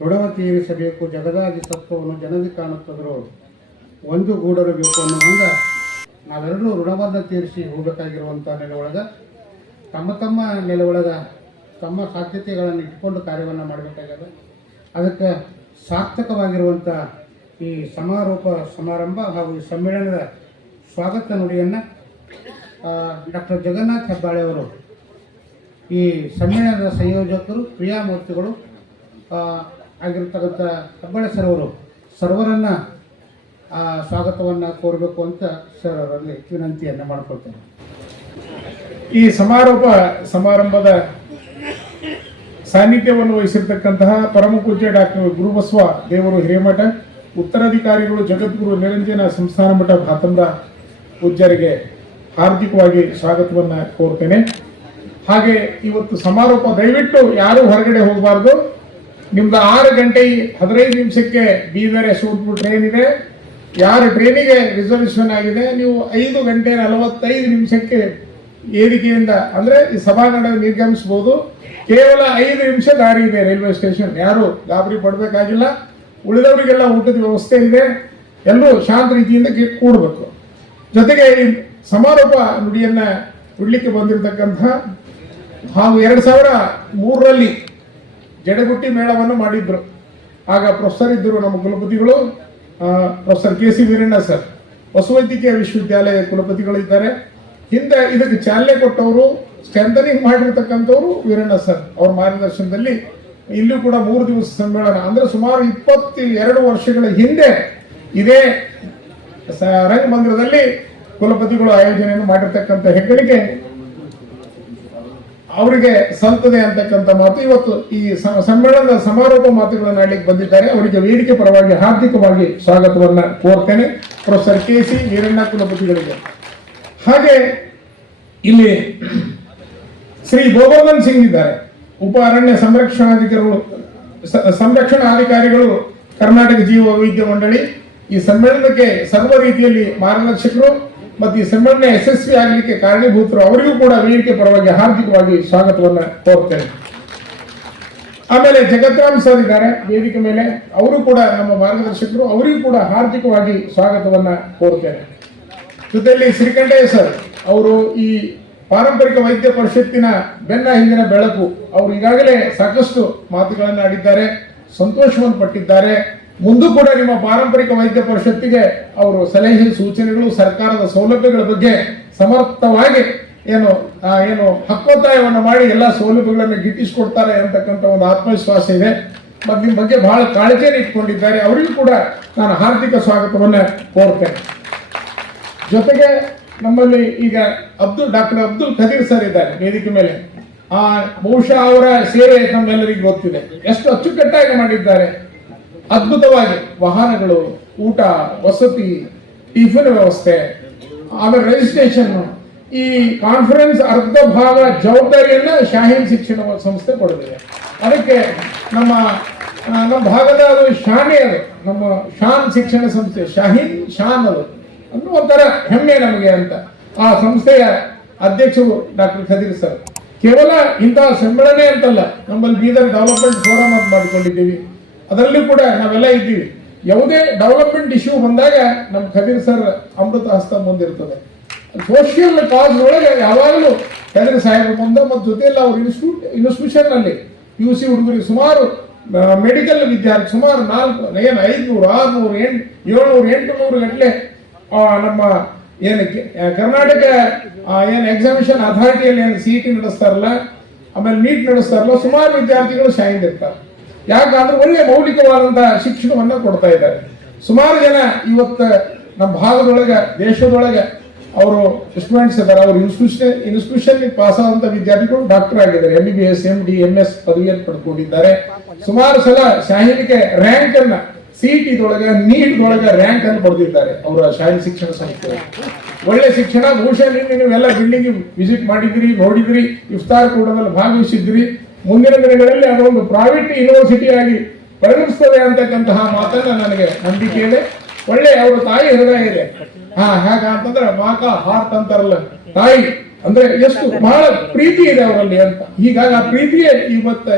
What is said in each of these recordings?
ಋಣವ ತೀರಿಸಬೇಕು, ಜಗದಾದಿ ಸತ್ವವನ್ನು ಜನದಿ ಕಾಣುತ್ತದರೂ ಒಂದು ಗೂಡರಬೇಕು ಅನ್ನೋ ಹಂಗೆ ನಾವೆಲ್ಲರೂ ಋಣವನ್ನು ತೀರಿಸಿ ಹೋಗಬೇಕಾಗಿರುವಂಥ ನೆಲೆಯೊಳಗೆ ತಮ್ಮ ನೆಲೆಯೊಳಗೆ ತಮ್ಮ ಸಾಧ್ಯತೆಗಳನ್ನು ಇಟ್ಕೊಂಡು ಕಾರ್ಯವನ್ನು ಮಾಡಬೇಕಾಗ್ಯದ. ಅದಕ್ಕೆ ಸಾರ್ಥಕವಾಗಿರುವಂಥ ಈ ಸಮಾರೋಪ ಸಮಾರಂಭ ಹಾಗೂ ಈ ಸಮ್ಮೇಳನದ ಸ್ವಾಗತ ನುಡಿಯನ್ನು ಡಾಕ್ಟರ್ ಜಗನ್ನಾಥ್ ಹೆಬ್ಬಾಳೆ ಅವರು, ಈ ಸಮ್ಮೇಳನದ ಸಂಯೋಜಕರು, ಕ್ರಿಯಾಮೂರ್ತಿಗಳು ಆಗಿರ್ತಕ್ಕಂಥ ಹೆಬ್ಬಾಳೆ ಸರ್ ಅವರು ಸರ್ವರನ್ನು ಸ್ವಾಗತವನ್ನು ಕೋರಬೇಕು ಅಂತ ಸರ್ ಅವರಲ್ಲಿ ವಿನಂತಿಯನ್ನು ಮಾಡಿಕೊಳ್ತೇನೆ. ಈ ಸಮಾರಂಭದ ಸಾನ್ನಿಧ್ಯವನ್ನು ವಹಿಸಿರ್ತಕ್ಕಂತಹ ಪರಮಪೂಜ್ಯ ಡಾಕ್ಟರ್ ಗುರುಬಸವ ದೇವರು ಹಿರೇಮಠ, ಉತ್ತರಾಧಿಕಾರಿಗಳು ಜಗದ್ಗುರು ನಿರಂಜನ ಸಂಸ್ಥಾನ ಮಠ ಭಾತಂಬ್ರ ಪೂಜ್ಯರಿಗೆ ಹಾರ್ದಿಕವಾಗಿ ಸ್ವಾಗತವನ್ನು ಕೋರ್ತೇನೆ. ಹಾಗೆ ಇವತ್ತು ಸಮಾರೋಪ, ದಯವಿಟ್ಟು ಯಾರೂ ಹೊರಗಡೆ ಹೋಗಬಾರ್ದು. ನಿಮ್ದು 6 ಗಂಟೆ 15 ನಿಮಿಷಕ್ಕೆ ಬೀದರ್ ಯಶವಂತಪುರ ಟ್ರೈನ್ ಇದೆ. ಯಾರ ಟ್ರೈನಿಗೆ ರಿಸರ್ವೇಷನ್ ಆಗಿದೆ, ನೀವು 5 ಗಂಟೆ 45 ನಿಮಿಷಕ್ಕೆ ಏರಿಕೆಯಿಂದ ಅಂದ್ರೆ ಈ ಸಭಾಂಗಣ ನಿರ್ಗಮಿಸಬಹುದು. ಕೇವಲ 5 ನಿಮಿಷ ದಾರಿ ಇದೆ ರೈಲ್ವೆ ಸ್ಟೇಷನ್. ಯಾರು ಗಾಬರಿ ಪಡಬೇಕಾಗಿಲ್ಲ. ಉಳಿದವರಿಗೆಲ್ಲ ಊಟದ ವ್ಯವಸ್ಥೆ ಇದೆ. ಎಲ್ಲರೂ ಶಾಂತ ರೀತಿಯಿಂದ ಕೂಡಬೇಕು. ಜೊತೆಗೆ ಈ ಸಮಾರೋಪ ನುಡಿಯನ್ನ ಬಿಡ್ಲಿಕ್ಕೆ ಬಂದಿರತಕ್ಕಂಥ ಹಾಗೂ 2003ರಲ್ಲಿ ಜಡಗುಟ್ಟಿ ಮೇಳವನ್ನು ಮಾಡಿದ್ರು. ಆಗ ಪ್ರೊಫೆಸರ್ ಇದ್ದರು ನಮ್ಮ ಕುಲಪತಿಗಳು, ಪ್ರೊಫೆಸರ್ KC ವೀರಣ್ಣ ಸರ್, ಪಶುವೈದ್ಯಕೀಯ ವಿಶ್ವವಿದ್ಯಾಲಯ ಕುಲಪತಿಗಳಿದ್ದಾರೆ. ಹಿಂದೆ ಇದಕ್ಕೆ ಚಾಲನೆ ಕೊಟ್ಟವರು, ಸ್ಟ್ರೆಂಥನಿಂಗ್ ಮಾಡಿರ್ತಕ್ಕಂಥವ್ರು ವೀರಣ್ಣ ಸರ್. ಅವ್ರ ಮಾರ್ಗದರ್ಶನದಲ್ಲಿ ಇಲ್ಲೂ ಕೂಡ 3 ದಿವಸ ಸಮ್ಮೇಳನ, ಅಂದ್ರೆ ಸುಮಾರು 22 ವರ್ಷಗಳ ಹಿಂದೆ ಇದೇ ರಂಗಮಂದಿರದಲ್ಲಿ ಕುಲಪತಿಗಳು ಆಯೋಜನೆಯನ್ನು ಮಾಡಿರ್ತಕ್ಕಂಥ ಹೆಗ್ಗಳಿಕೆ ಅವರಿಗೆ ಸಲ್ತದೆ ಅಂತಕ್ಕಂಥ ಮಾತು. ಇವತ್ತು ಈ ಸಮ್ಮೇಳನದ ಸಮಾರೋಪ ಮಾತುಗಳನ್ನು ಆಡಲಿಕ್ಕೆ ಬಂದಿದ್ದಾರೆ. ಅವರಿಗೆ ವೇದಿಕೆ ಪರವಾಗಿ ಹಾರ್ದಿಕವಾಗಿ ಸ್ವಾಗತವನ್ನ ಕೋರ್ತೇನೆ, ಪ್ರೊಫೆಸರ್ KC ವೀರಣ್ಣ ಕುಲಪತಿಗಳಿಗೆ. ಹಾಗೆ ಇಲ್ಲಿ ಶ್ರೀ ಗೋವರ್ಧನ್ ಸಿಂಗ್ ಇದ್ದಾರೆ, ಉಪ ಅರಣ್ಯ ಸಂರಕ್ಷಣಾಧಿಕಾರಿಗಳು, ಕರ್ನಾಟಕ ಜೀವ ವೈವಿಧ್ಯ ಮಂಡಳಿ. ಈ ಸಮ್ಮೇಳನಕ್ಕೆ ಸರ್ವ ರೀತಿಯಲ್ಲಿ ಮಾರ್ಗದರ್ಶಕರು ಮತ್ತು ಈ ಸಮ್ಮೇಳನ ಯಶಸ್ವಿ ಆಗಲಿಕ್ಕೆ ಕಾರಣೀಭೂತರು. ಅವರಿಗೂ ಕೂಡ ವೇದಿಕೆ ಪರವಾಗಿ ಹಾರ್ದಿಕವಾಗಿ ಸ್ವಾಗತವನ್ನ ಕೋರ್ತೇನೆ. ಆಮೇಲೆ ಜಗತ್ರಾಮ್ ಸರ್ ಇದ್ದಾರೆ ವೇದಿಕೆ ಮೇಲೆ, ಅವರು ಕೂಡ ನಮ್ಮ ಮಾರ್ಗದರ್ಶಕರು. ಅವರಿಗೂ ಕೂಡ ಹಾರ್ದಿಕವಾಗಿ ಸ್ವಾಗತವನ್ನ ಕೋರ್ತೇನೆ. ಜೊತೆಯಲ್ಲಿ ಶ್ರೀಕಂಠಯ್ಯ ಸರ್ ಅವರು ಈ ಪಾರಂಪರಿಕ ವೈದ್ಯ ಪರಿಷತ್ತಿನ ಬೆನ್ನ ಹಿಂದಿನ ಬೆಳಕು. ಅವರು ಈಗಾಗಲೇ ಸಾಕಷ್ಟು ಮಾತುಗಳನ್ನು ಆಡಿದ್ದಾರೆ, ಸಂತೋಷವನ್ನು ಪಟ್ಟಿದ್ದಾರೆ. ಮುಂದೂ ಕೂಡ ನಿಮ್ಮ ಪಾರಂಪರಿಕ ವೈದ್ಯ ಪರಿಷತ್ತಿಗೆ ಅವರು ಸಲಹೆ ಸೂಚನೆಗಳು, ಸರ್ಕಾರದ ಸೌಲಭ್ಯಗಳ ಬಗ್ಗೆ ಸಮರ್ಥವಾಗಿ ಏನು ಹಕ್ಕೊತ್ತಾಯವನ್ನು ಮಾಡಿ ಎಲ್ಲ ಸೌಲಭ್ಯಗಳನ್ನು ಗಿಟ್ಟಿಸಿಕೊಡ್ತಾರೆ ಅಂತಕ್ಕಂಥ ಒಂದು ಆತ್ಮವಿಶ್ವಾಸ ಇದೆ. ಮತ್ತು ನಿಮ್ಮ ಬಗ್ಗೆ ಬಹಳ ಕಾಳಜಿಯನ್ನು ಇಟ್ಕೊಂಡಿದ್ದಾರೆ. ಅವರಿಗೂ ಕೂಡ ನಾನು ಹಾರ್ದಿಕ ಸ್ವಾಗತವನ್ನ ಕೋರ್ತೇನೆ. ಜೊತೆಗೆ ನಮ್ಮಲ್ಲಿ ಈಗ ಡಾಕ್ಟರ್ ಅಬ್ದುಲ್ ಖದೀರ್ ಸರ್ ಇದ್ದಾರೆ ವೇದಿಕೆ ಮೇಲೆ. ಬಹುಶಃ ಅವರ ಸೇವೆ ನಮ್ಮೆಲ್ಲರಿಗೂ ಗೊತ್ತಿದೆ, ಎಷ್ಟು ಅಚ್ಚುಕಟ್ಟಾಗಿ ಮಾಡಿದ್ದಾರೆ. ಅದ್ಭುತವಾಗಿ ವಾಹನಗಳು, ಊಟ, ವಸತಿ, ಟಿಫಿನ್ ವ್ಯವಸ್ಥೆ, ಆಮೇಲೆ ರಿಜಿಸ್ಟ್ರೇಷನ್, ಈ ಕಾನ್ಫರೆನ್ಸ್ ಅರ್ಧ ಭಾಗ ಜವಾಬ್ದಾರಿಯನ್ನ ಶಾಹೀನ್ ಶಿಕ್ಷಣ ಸಂಸ್ಥೆ ಕೊಡಲಿದೆ. ಅದಕ್ಕೆ ನಮ್ಮ ಭಾಗದ ಅದು ಶಾನೆ, ಅದು ನಮ್ಮ ಶಾನ್ ಶಿಕ್ಷಣ ಸಂಸ್ಥೆ, ಶಾನ್ ಅದು ಅಂದ್ರೆ ಒಂಥರ ಹೆಮ್ಮೆ ನಮಗೆ ಅಂತ. ಆ ಸಂಸ್ಥೆಯ ಅಧ್ಯಕ್ಷರು ಡಾಕ್ಟರ್ ಖದೀರ್ ಸರ್. ಕೇವಲ ಇಂತಹ ಸಮ್ಮೇಳನ ಅಂತಲ್ಲ, ನಮ್ಮಲ್ಲಿ ಬೀದರ್ ಡೆವಲಪ್ಮೆಂಟ್ ಫೋರಮ್ ಅಂತ ಮಾಡಿಕೊಂಡಿದ್ದೀವಿ. ಅದರಲ್ಲಿ ಕೂಡ ನಾವೆಲ್ಲ ಇದ್ದೀವಿ. ಯಾವುದೇ ಡೆವಲಪ್ಮೆಂಟ್ ಇಶ್ಯೂ ಬಂದಾಗ ನಮ್ಮ ಖದೀರ್ ಸರ್ ಅಮೃತ ಹಸ್ತ ಮುಂದಿರ್ತದೆ. ಸೋಷಿಯಲ್ ಕಾಸ್ ಒಳಗೆ ಯಾವಾಗಲೂ ಖದೀರ್ ಸಾಹೇಬ್ ಮುಂದೆ. ಮತ್ತು ಜೊತೆಯಲ್ಲಿ ಅವ್ರ ಇನ್ಸ್ಟಿಟ್ಯೂಷನ್ ನಲ್ಲಿ PUC ಹುಡುಗರಿಗೆ ಸುಮಾರು ಮೆಡಿಕಲ್ ವಿದ್ಯಾರ್ಥಿ ಸುಮಾರು 500, 600, 700, 800 ಗಂಟೆ ನಮ್ಮ ಕರ್ನಾಟಕ ಎಕ್ಸಾಮಿನೇಷನ್ ಅಥಾರಿಟಿಯಲ್ಲಿ CET ನಡೆಸ್ತಾರಲ್ಲ, ಆಮೇಲೆ ನೀಟ್ ನಡೆಸ್ತಾರಲ್ಲ, ಸುಮಾರು ವಿದ್ಯಾರ್ಥಿಗಳು ಶಾಹಿಂದ್ ಇರ್ತಾರೆ. ಯಾಕಂದ್ರೆ ಒಳ್ಳೆ ಮೌಲಿಕವಾದಂತಹ ಶಿಕ್ಷಣವನ್ನ ಕೊಡ್ತಾ ಇದ್ದಾರೆ. ಸುಮಾರು ಜನ ಇವತ್ತು ನಮ್ಮ ಭಾಗದೊಳಗೆ, ದೇಶದೊಳಗೆ ಅವರು ಸ್ಟೂಡೆಂಟ್ಸ್ ಇದ್ದಾರೆ. ಅವರು ಇನ್ಸ್ಟಿಟ್ಯೂಷನ್ ಪಾಸ್ ಆದಂತ ವಿದ್ಯಾರ್ಥಿಗಳು ಡಾಕ್ಟರ್ ಆಗಿದ್ದಾರೆ, MBBS, MD, MS ಪದವಿಯನ್ನು ಪಡ್ಕೊಂಡಿದ್ದಾರೆ. ಸುಮಾರು ಸಲ ಶಾಹಿನಿಗೆ ರ್ಯಾಂಕ್ ಅನ್ನ CET ದೊಳಗೆ, ನೀಟ್ ದೊಳಗೆ ರ್ಯಾಂಕ್ ಅನ್ನು ಪಡೆದಿದ್ದಾರೆ ಅವರ ಶಾಹಿ ಶಿಕ್ಷಣ ಸಂಸ್ಥೆ. ಒಳ್ಳೆ ಶಿಕ್ಷಣ. ಬಹುಶಃ ನೀವೆಲ್ಲ ಬಿಲ್ಡಿಂಗ್ ವಿಸಿಟ್ ಮಾಡಿದ್ರಿ, ನೋಡಿದ್ರಿ, ಇಫ್ತಾರ್ ಕೂಟದಲ್ಲಿ ಭಾಗವಹಿಸಿದ್ರಿ. ಮುಂದಿನ ದಿನಗಳಲ್ಲಿ ಅದೊಂದು ಪ್ರೈವೇಟ್ ಯೂನಿವರ್ಸಿಟಿ ಆಗಿ ಪರಿಗಣಿಸ್ತದೆ ಅಂತಕ್ಕಂತಹ ಮಾತನ್ನ ನನಗೆ ನಂಬಿಕೆ ಇದೆ. ಒಳ್ಳೆ ಅವರ ತಾಯಿ ಹೃದಯ ಇದೆ. ಹಾಗಂತಂದ್ರೆ ಮಾಕ ಹಾರ್ಟ್ ಅಂತಾರಲ್ಲ, ತಾಯಿ ಅಂದ್ರೆ ಎಷ್ಟು ಬಹಳ ಪ್ರೀತಿ ಇದೆ ಅವರಲ್ಲಿ ಅಂತ. ಹೀಗಾಗಿ ಆ ಪ್ರೀತಿಯೇ ಇವತ್ತ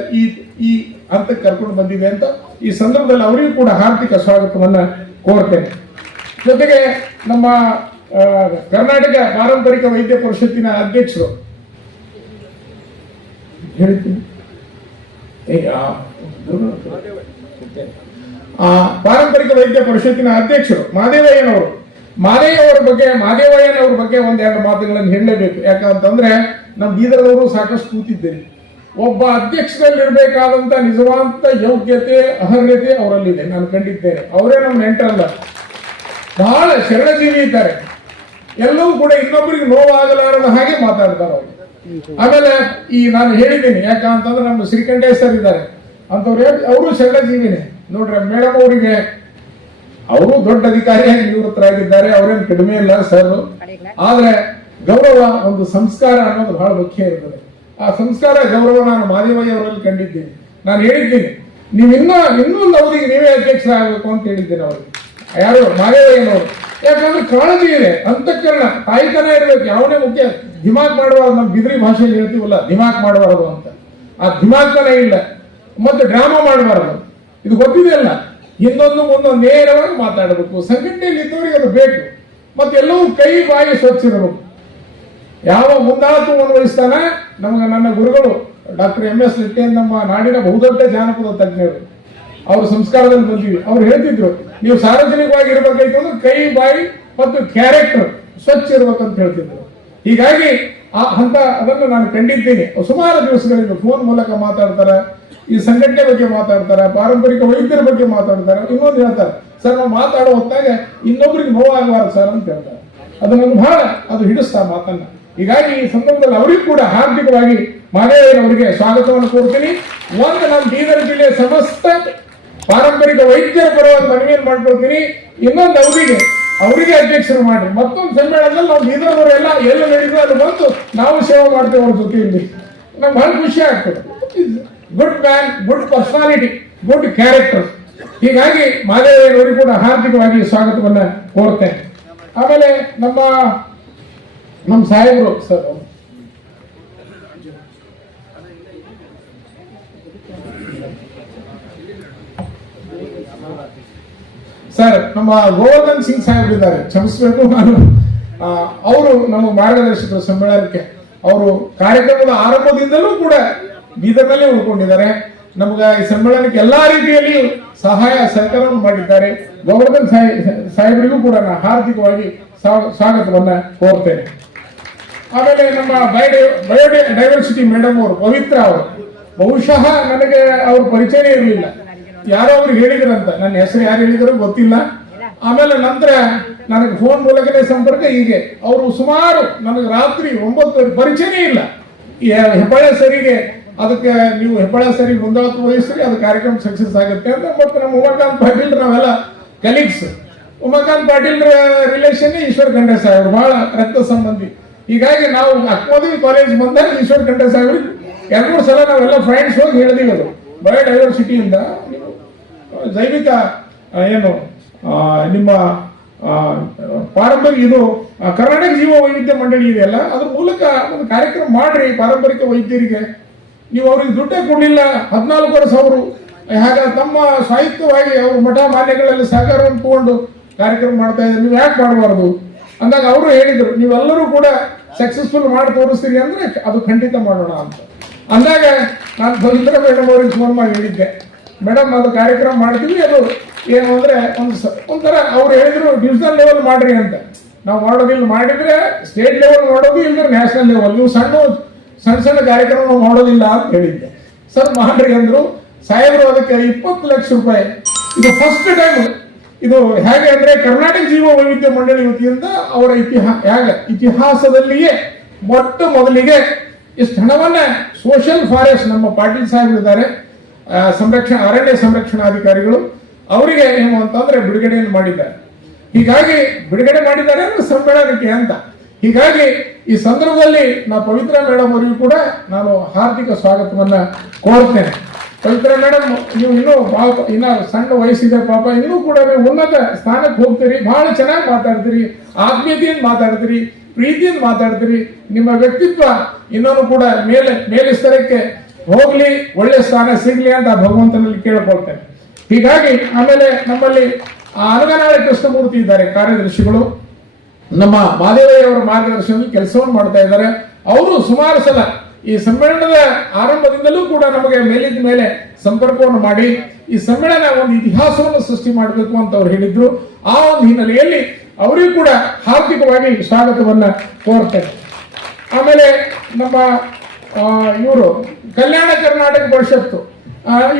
ಈ ಹಂತಕ್ಕೆ ಕರ್ಕೊಂಡು ಬಂದಿದೆ ಅಂತ ಈ ಸಂದರ್ಭದಲ್ಲಿ ಅವರಿಗೂ ಕೂಡ ಹಾರ್ದಿಕ ಸ್ವಾಗತವನ್ನ ಕೋರ್ತೇನೆ. ಜೊತೆಗೆ ನಮ್ಮ ಕರ್ನಾಟಕ ಪಾರಂಪರಿಕ ವೈದ್ಯ ಪರಿಷತ್ತಿನ ಅಧ್ಯಕ್ಷರು ಹೇಳ್ತೀನಿ, ಪಾರಂಪರಿಕ ವೈದ್ಯ ಪರಿಷತ್ತಿನ ಅಧ್ಯಕ್ಷರು ಮಾದೇವಯ್ಯನವರ ಬಗ್ಗೆ ಒಂದೆರಡು ಮಾತುಗಳನ್ನು ಹೇಳಲೇಬೇಕು. ಯಾಕಂತಂದ್ರೆ ನಮ್ಮ ಬೀದರ್ದವರು ಸಾಕಷ್ಟು ಕೂತಿದ್ದೇನೆ. ಒಬ್ಬ ಅಧ್ಯಕ್ಷರಲ್ಲಿರ್ಬೇಕಾದಂತ ನಿಜವಾದಂತ ಯೋಗ್ಯತೆ ಅರ್ಹತೆ ಅವರಲ್ಲಿದೆ, ನಾನು ಕಂಡಿದ್ದೇನೆ. ಅವರೇ ನಮ್ಮ ನೆಂಟರಲ್ಲ, ಬಹಳ ಶರಣಜೀವಿ ಇದ್ದಾರೆ. ಎಲ್ಲವೂ ಕೂಡ ಇನ್ನೊಬ್ಬರಿಗೆ ನೋವಾಗಲಾರದ ಹಾಗೆ ಮಾತಾಡ್ತಾರೆ ಅವರು. ಆಮೇಲೆ ನಾನು ಹೇಳಿದ್ದೀನಿ, ಯಾಕಂತಂದ್ರೆ ನಮ್ಮ ಶ್ರೀಕಂಠೇಶ್ ಸರ್ ಇದ್ದಾರೆ ಅಂತವ್ರು, ಅವರು ಶರಣಜೀವಿನೇ ನೋಡ್ರಿ. ಮೇಡಮ್ ಅವರಿಗೆ ಅವರು ದೊಡ್ಡ ಅಧಿಕಾರಿಯಾಗಿ ನಿವೃತ್ತರಾಗಿದ್ದಾರೆ, ಅವರೇನು ಕಡಿಮೆ ಇಲ್ಲ ಸರ್. ಆದ್ರೆ ಗೌರವ, ಒಂದು ಸಂಸ್ಕಾರ ಅನ್ನೋದು ಬಹಳ ಮುಖ್ಯ ಇರ್ತದೆ. ಆ ಸಂಸ್ಕಾರ ಗೌರವ ನಾನು ಮಾದೇವಯ್ಯ ಅವರಲ್ಲಿ ಕಂಡಿದ್ದೀನಿ. ನಾನು ಹೇಳಿದ್ದೀನಿ, ನೀವು ಇನ್ನೊಂದು ಅವಧಿಗೆ ನೀವೇ ಅಧ್ಯಕ್ಷರಾಗಬೇಕು ಅಂತ ಹೇಳಿದ್ದೇನೆ ಅವರಿಗೆ, ಯಾರು ಮಾದೇವಯ್ಯನವರು. ಯಾಕಂದ್ರೆ ಕಾಳಜಿ ಇದೆ, ಅಂತಃಕರಣ, ತಾಯಿತನ ಇರಬೇಕು. ಯಾವನೇ ಮುಖ್ಯ ದಿಮಾಕ್ ಮಾಡಬಾರ್ದು, ನಮ್ಮ ಬಿದ್ರಿ ಭಾಷೆಯಲ್ಲಿ ಹೇಳ್ತೀವಲ್ಲ ದಿಮಾಕ್ ಮಾಡಬಾರದು ಅಂತ. ಆ ದಿಮಾಕ್ತನ ಇಲ್ಲ. ಮತ್ತೆ ಡ್ರಾಮಾ ಮಾಡಬಾರದು, ಇದು ಗೊತ್ತಿದೆಯಲ್ಲ. ಇನ್ನೊಂದು ಮುಂದೊಂದು ನೇರವಾಗಿ ಮಾತಾಡಬೇಕು. ಸಂಘಟನೆಯಲ್ಲಿ ಇದ್ದವರಿಗೆ ಅದು ಬೇಕು. ಮತ್ತೆಲ್ಲವೂ ಕೈ ಬಾಯಿ ಸ್ವಚ್ಛ ಇರಬೇಕು. ಯಾವ ಮುಂದಾಳತ್ವವನ್ನು ವಹಿಸ್ತಾನೆ ನನ್ನ ಗುರುಗಳು ಡಾಕ್ಟರ್ MS ಲಿಟ್ಟೆ, ನಮ್ಮ ನಾಡಿನ ಬಹುದೊಡ್ಡ ಜಾನಪದ ತಜ್ಞರು, ಅವ್ರ ಸಂಸ್ಕಾರದಲ್ಲಿ ಬಂದಿವಿ. ಅವ್ರು ಹೇಳ್ತಿದ್ರು, ನೀವು ಸಾರ್ವಜನಿಕವಾಗಿ ಇರಬೇಕಾಯ್ತು ಅಂದ್ರೆ ಕೈ ಬಾಯಿ ಮತ್ತು ಕ್ಯಾರೆಕ್ಟರ್ ಸ್ವಚ್ಛ ಇರ್ಬೇಕಂತ ಹೇಳ್ತಿದ್ರು. ಹೀಗಾಗಿ ಅದನ್ನು ನಾನು ಕಂಡಿದ್ದೀನಿ. ಸುಮಾರು ದಿವಸಗಳಿಂದ ಫೋನ್ ಮೂಲಕ ಮಾತಾಡ್ತಾರೆ, ಈ ಸಂಘಟನೆ ಬಗ್ಗೆ ಮಾತಾಡ್ತಾರೆ, ಪಾರಂಪರಿಕ ವೈದ್ಯರ ಬಗ್ಗೆ ಮಾತಾಡ್ತಾರೆ. ಇನ್ನೊಂದು ಹೇಳ್ತಾರೆ, ಸರ್ ನಾವು ಮಾತಾಡೋ ಹೊತ್ತಾಗ ಇನ್ನೊಬ್ರಿಗೆ ನೋವಾಗಬಾರದು ಸರ್ ಅಂತ ಹೇಳ್ತಾರೆ. ಅದು ನನಗೆ ಬಹಳ ಹಿಡಿಸ್ತಾ ಮಾತನ್ನ. ಹೀಗಾಗಿ ಈ ಸಂದರ್ಭದಲ್ಲಿ ಅವರಿಗೂ ಕೂಡ ಹಾರ್ದಿಕವಾಗಿ ಮಾದೇವಯ್ಯನವರಿಗೆ ಸ್ವಾಗತವನ್ನು ಕೋರ್ತೀನಿ. ಒಂದು ನಮ್ಮ ಬೀದರ್ ಜಿಲ್ಲೆಯ ಸಮಸ್ತ ಪಾರಂಪರಿಕ ವೈದ್ಯರ ಪರವಾಗಿ ಮನವಿಯನ್ನು ಮಾಡ್ಕೊಳ್ತೀನಿ. ಇನ್ನೊಂದು ಅವರಿಗೆ ಅಧ್ಯಕ್ಷರು ಮಾಡಿ. ಮತ್ತೊಂದು ಸಮ್ಮೇಳನದಲ್ಲಿ ನಾವು ಬೀದರ್ದವರು ಎಲ್ಲ ನಡೆದ್ರು ಅಲ್ಲಿ ಬಂದು ನಾವು ಸೇವೆ ಮಾಡ್ತೇವೆ ಅವ್ರ ಜೊತೆಯಲ್ಲಿ. ನಮ್ಗೆ ಬಹಳ ಖುಷಿ ಆಗ್ತದೆ. Good man, good personality, good character. ಹೀಗಾಗಿ ಮಾದೇವಯ್ಯನವರಿಗೂ ಕೂಡ ಹಾರ್ದಿಕವಾಗಿ ಸ್ವಾಗತವನ್ನ ಕೋರ್ತೇನೆ. ಆಮೇಲೆ ನಮ್ಮ ಸಾಹೇಬರು ಸರ್ ನಮ್ಮ ಗೋವರ್ಧನ್ ಸಿಂಗ್ ಸಾಹೇಬ್ ಇದ್ದಾರೆ, ಕ್ಷಮಿಸಬೇಕು ನಾನು. ಅವರು ನಮ್ಮ ಮಾರ್ಗದರ್ಶಕರು ಸಮ್ಮೇಳನಕ್ಕೆ. ಅವರು ಕಾರ್ಯಕ್ರಮದ ಆರಂಭದಿಂದಲೂ ಕೂಡ ಬೀದರ್ನಲ್ಲೇ ಉಳ್ಕೊಂಡಿದ್ದಾರೆ. ನಮ್ಗೆ ಈ ಸಮ್ಮೇಳನಕ್ಕೆ ಎಲ್ಲಾ ರೀತಿಯಲ್ಲಿ ಸಹಾಯ ಸಹಕಾರವನ್ನು ಮಾಡಿದ್ದಾರೆ. ಗೋವರ್ಧನ್ ಸಾಹೇಬರಿಗೂ ಕೂಡ ನಾನು ಹಾರ್ದಿಕವಾಗಿ ಸ್ವಾಗತವನ್ನ ಕೋರ್ತೇನೆ. ಆಮೇಲೆ ನಮ್ಮ ಬಯೋಡೈವರ್ಸಿಟಿ ಮೇಡಮ್ ಅವರು, ಪವಿತ್ರ ಅವರು, ಬಹುಶಃ ನನಗೆ ಅವ್ರ ಪರಿಚಯನೇ ಇರಲಿಲ್ಲ. ಯಾರೋ ಅವ್ರಿಗೆ ಹೇಳಿದ್ರಂತ, ನನ್ನ ಹೆಸರು ಯಾರು ಹೇಳಿದ್ರು ಗೊತ್ತಿಲ್ಲ. ಆಮೇಲೆ ನಂತರ ನನಗೆ ಫೋನ್ ಮೂಲಕನೇ ಸಂಪರ್ಕ. ಹೀಗೆ ಅವರು ಸುಮಾರು ನನಗೆ ರಾತ್ರಿ 9 ಪರಿಚಯನೇ ಇಲ್ಲ. ಹೆಬ್ಬಾಳೆ ಸರಿಗೆ ಅದಕ್ಕೆ ನೀವು ಹೆಬ್ಬಾಳೆ ಸರಿಗೆ ಮುಂದಾಳತ್ವ ವಹಿಸ್ರಿ, ಅದು ಕಾರ್ಯಕ್ರಮ ಸಕ್ಸಸ್ ಆಗುತ್ತೆ ಅಂತ. ಮತ್ತೆ ನಮ್ಮ ಉಮಾಕಾಂತ್ ಪಾಟೀಲ್, ನಾವೆಲ್ಲ ಕಲೀಗ್ಸ್. ಉಮಾಕಾಂತ್ ಪಾಟೀಲ್ ರಿಲೇಷನ್ ಈಶ್ವರ್ ಖಂಡ್ರೆ ಸಾಹೇಬ್ರು, ಬಹಳ ರಕ್ತ ಸಂಬಂಧಿ. ಹೀಗಾಗಿ ನಾವು ಅಕ್ಮೋದಿ ಕಾಲೇಜ್ ಬಂದಾಗ ಈಶ್ವರ್ ಖಂಡ್ರೆ ಸಾಹೇಬ್ರಿಗೆ 2-3 ಸಲ ನಾವೆಲ್ಲ ಫ್ರೆಂಡ್ಸ್ ಹೋಗಿ ಹೇಳಿದೀವಿ. ಅದು ಬಯೋಡೈವರ್ಸಿಟಿಯಿಂದ ಜೈವಿಕ ಏನು ನಿಮ್ಮ ಪಾರಂಪರಿಕ ಇದು ಕರ್ನಾಟಕ ಜೀವ ವೈವಿಧ್ಯ ಮಂಡಳಿ ಇದೆಯಲ್ಲ, ಅದ್ರ ಮೂಲಕ ಒಂದು ಕಾರ್ಯಕ್ರಮ ಮಾಡ್ರಿ. ಪಾರಂಪರಿಕ ವೈದ್ಯರಿಗೆ ನೀವು ಅವ್ರಿಗೆ ದುಡ್ಡೇ ಕೊಡಲಿಲ್ಲ, 14 ವರ್ಷ ಅವರು ಹಾಗ ತಮ್ಮ ಸಾಹಿತ್ಯವಾಗಿ ಅವರು ಮಠ ಮಾನ್ಯಗಳಲ್ಲಿ ಸಹಕಾರವನ್ನು ತಗೊಂಡು ಕಾರ್ಯಕ್ರಮ ಮಾಡ್ತಾ ಇದ್ದಾರೆ, ನೀವು ಯಾಕೆ ಮಾಡಬಾರ್ದು ಅಂದಾಗ ಅವರು ಹೇಳಿದ್ರು, ನೀವೆಲ್ಲರೂ ಕೂಡ ಸಕ್ಸಸ್ಫುಲ್ ಮಾಡಿ ತೋರಿಸ್ತೀರಿ ಅಂದ್ರೆ ಅದು ಖಂಡಿತ ಮಾಡೋಣ ಅಂತ ಅಂದಾಗ ನಾನು ಪವಿತ್ರ ಮೇಡಮ್ ಅವ್ರಿಗೆ ಫೋನ್ ಮಾಡಿ ಹೇಳಿದ್ದೆ, ಮೇಡಮ್ ಅದು ಕಾರ್ಯಕ್ರಮ ಮಾಡ್ತೀವಿ, ಅದು ಏನು ಅಂದ್ರೆ ಒಂಥರ ಅವ್ರು ಹೇಳಿದ್ರು ಡಿವಿಷನಲ್ ಲೆವೆಲ್ ಮಾಡ್ರಿ ಅಂತ. ನಾವು ಮಾಡೋದಿಲ್ಲ, ಮಾಡಿದ್ರೆ ಸ್ಟೇಟ್ ಲೆವೆಲ್ ಮಾಡೋದು, ಇಲ್ಲದ್ರೆ ನ್ಯಾಷನಲ್ ಲೆವೆಲ್. ನೀವು ಸಣ್ಣ ಕಾರ್ಯಕ್ರಮ ಮಾಡೋದಿಲ್ಲ ಅಂತ ಹೇಳಿದ್ದೆ. ಸರ್ ಮಾಡ್ರಿ ಅಂದ್ರು ಸಾಹೇಬರು. ಅದಕ್ಕೆ 20 ಲಕ್ಷ ರೂಪಾಯಿ. ಇದು ಫಸ್ಟ್ ಟೈಮ್. ಇದು ಹೇಗೆ ಅಂದ್ರೆ ಕರ್ನಾಟಕ ಜೀವ ವೈವಿಧ್ಯ ಮಂಡಳಿ ವತಿಯಿಂದ ಅವರ ಇತಿಹಾಸದಲ್ಲಿಯೇ ಮೊಟ್ಟ ಮೊದಲಿಗೆ ಇಷ್ಟು ಹಣವನ್ನ ಸೋಷಿಯಲ್ ಫಾರೆಸ್ಟ್ ನಮ್ಮ ಪಾಟೀಲ್ ಸಾಹೇಬರು ಇದ್ದಾರೆ, ಅರಣ್ಯ ಸಂರಕ್ಷಣಾಧಿಕಾರಿಗಳು, ಅವರಿಗೆ ಏನು ಅಂತಂದ್ರೆ ಬಿಡುಗಡೆಯನ್ನು ಮಾಡಿದ್ದಾರೆ. ಹೀಗಾಗಿ ಬಿಡುಗಡೆ ಮಾಡಿದ್ದಾರೆ ಅಂದ್ರೆ ಸಮ್ಮೇಳನಕ್ಕೆ ಅಂತ. ಹೀಗಾಗಿ ಈ ಸಂದರ್ಭದಲ್ಲಿ ನಾವು ಪವಿತ್ರ ಮೇಡಮ್ ಅವರಿಗೂ ಕೂಡ ನಾನು ಹಾರ್ದಿಕ ಸ್ವಾಗತವನ್ನ ಕೋರ್ತೇನೆ. ಪವಿತ್ರ ಮೇಡಮ್, ನೀವು ಇನ್ನೂ ಸಣ್ಣ ವಯಸ್ಸಿದೆ ಪಾಪ, ಇನ್ನೂ ಕೂಡ ನೀವು ಉನ್ನತ ಸ್ಥಾನಕ್ಕೆ ಹೋಗ್ತೀರಿ, ಬಹಳ ಚೆನ್ನಾಗಿ ಮಾತಾಡ್ತೀರಿ, ಆತ್ಮೀಯತೆಯಿಂದ ಮಾತಾಡ್ತೀರಿ, ಪ್ರೀತಿಯಿಂದ ಮಾತಾಡ್ತೀರಿ. ನಿಮ್ಮ ವ್ಯಕ್ತಿತ್ವ ಇನ್ನೂ ಕೂಡ ಮೇಲೆ ಸ್ತರಕ್ಕೆ ಹೋಗ್ಲಿ, ಒಳ್ಳೆ ಸ್ಥಾನ ಸಿಗ್ಲಿ ಅಂತ ಭಗವಂತನಲ್ಲಿ ಕೇಳ್ಕೊಳ್ತೇನೆ. ಹೀಗಾಗಿ ಆಮೇಲೆ ನಮ್ಮಲ್ಲಿ ಅನಗನಾಳ ಕೃಷ್ಣಮೂರ್ತಿ ಇದ್ದಾರೆ ಕಾರ್ಯದರ್ಶಿಗಳು, ನಮ್ಮ ಮಾದೇವಯ್ಯವರ ಮಾರ್ಗದರ್ಶನದಲ್ಲಿ ಕೆಲಸವನ್ನು ಮಾಡ್ತಾ ಇದ್ದಾರೆ. ಅವರು ಸುಮಾರು ಸಲ ಈ ಸಮ್ಮೇಳನದ ಆರಂಭದಿಂದಲೂ ಕೂಡ ನಮಗೆ ಮೇಲಿಂದ ಮೇಲೆ ಸಂಪರ್ಕವನ್ನು ಮಾಡಿ ಈ ಸಮ್ಮೇಳನ ಒಂದು ಇತಿಹಾಸವನ್ನು ಸೃಷ್ಟಿ ಮಾಡಬೇಕು ಅಂತ ಅವ್ರು ಹೇಳಿದ್ರು. ಆ ಒಂದು ಹಿನ್ನೆಲೆಯಲ್ಲಿ ಅವರಿಗೂ ಕೂಡ ಹಾರ್ದಿಕವಾಗಿ ಸ್ವಾಗತವನ್ನ ಕೋರ್ತೇನೆ. ಆಮೇಲೆ ನಮ್ಮ ಇವರು ಕಲ್ಯಾಣ ಕರ್ನಾಟಕ ಪರಿಷತ್ತು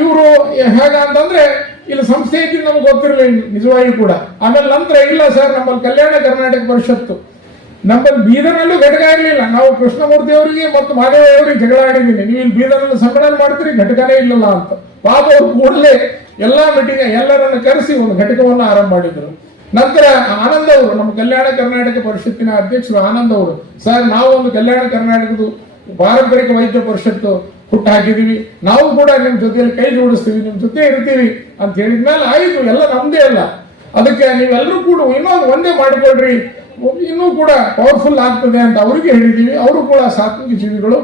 ಇವರು ಹೇಗಂತಂದ್ರೆ ಇಲ್ಲಿ ಸಂಸ್ಥೆ ಇದ್ದು ನಮ್ಗೆ ಗೊತ್ತಿರಲಿಲ್ಲ ನಿಜವಾಗಿ ಕೂಡ. ಆಮೇಲೆ ನಂತರ ಇಲ್ಲ ಸರ್ ನಮ್ಮಲ್ಲಿ ಕಲ್ಯಾಣ ಕರ್ನಾಟಕ ಪರಿಷತ್ತು ನಮ್ಮಲ್ಲಿ ಬೀದರ್ನಲ್ಲೂ ಘಟಕ ಇರಲಿಲ್ಲ. ನಾವು ಕೃಷ್ಣಮೂರ್ತಿ ಅವರಿಗೆ ಮತ್ತು ಮಾದೇವ ಅವರಿಗೆ ಜಗಳ ಆಡಿದ್ದೀನಿ, ನೀವು ಇಲ್ಲಿ ಬೀದರ್ನಲ್ಲಿ ಸಮ್ಮೇಳನ ಮಾಡ್ತೀರಿ ಘಟಕನೇ ಇಲ್ಲಲ್ಲ ಅಂತ. ಪಾಪ ಅವರು ಕೂಡಲೇ ಎಲ್ಲಾ ಮೀಟಿಂಗ್ ಎಲ್ಲರನ್ನು ಕರೆಸಿ ಒಂದು ಘಟಕವನ್ನು ಆರಂಭ ಮಾಡಿದ್ರು. ನಂತರ ಆನಂದ್ ಅವರು ನಮ್ಮ ಕಲ್ಯಾಣ ಕರ್ನಾಟಕ ಪರಿಷತ್ತಿನ ಅಧ್ಯಕ್ಷರು ಆನಂದ್ ಅವರು, ಸರ್ ನಾವು ಒಂದು ಕಲ್ಯಾಣ ಕರ್ನಾಟಕದ ಪಾರಂಪರಿಕ ವೈದ್ಯ ಪರಿಷತ್ತು ಹುಟ್ಟು ಹಾಕಿದೀವಿ, ನಾವು ಕೂಡ ನಿಮ್ ಜೊತೆಯಲ್ಲಿ ಕೈ ಜೋಡಿಸ್ತೀವಿ, ನಿಮ್ ಜೊತೆ ಇರ್ತೀವಿ ಅಂತ ಹೇಳಿದ್ಮೇಲೆ ಆಯ್ತು, ಎಲ್ಲ ನಮ್ದೇ ಅಲ್ಲ, ಅದಕ್ಕೆ ನೀವೆಲ್ಲರೂ ಕೂಡ ಇನ್ನೊಂದು ಒಂದೇ ಮಾಡಿಕೊಡ್ರಿ, ಇನ್ನೂ ಕೂಡ ಪವರ್ಫುಲ್ ಆಗ್ತದೆ ಅಂತ ಅವರಿಗೆ ಹೇಳಿದೀವಿ. ಅವರು ಕೂಡ ಸಾತ್ವಿಕ ಜೀವಿಗಳು,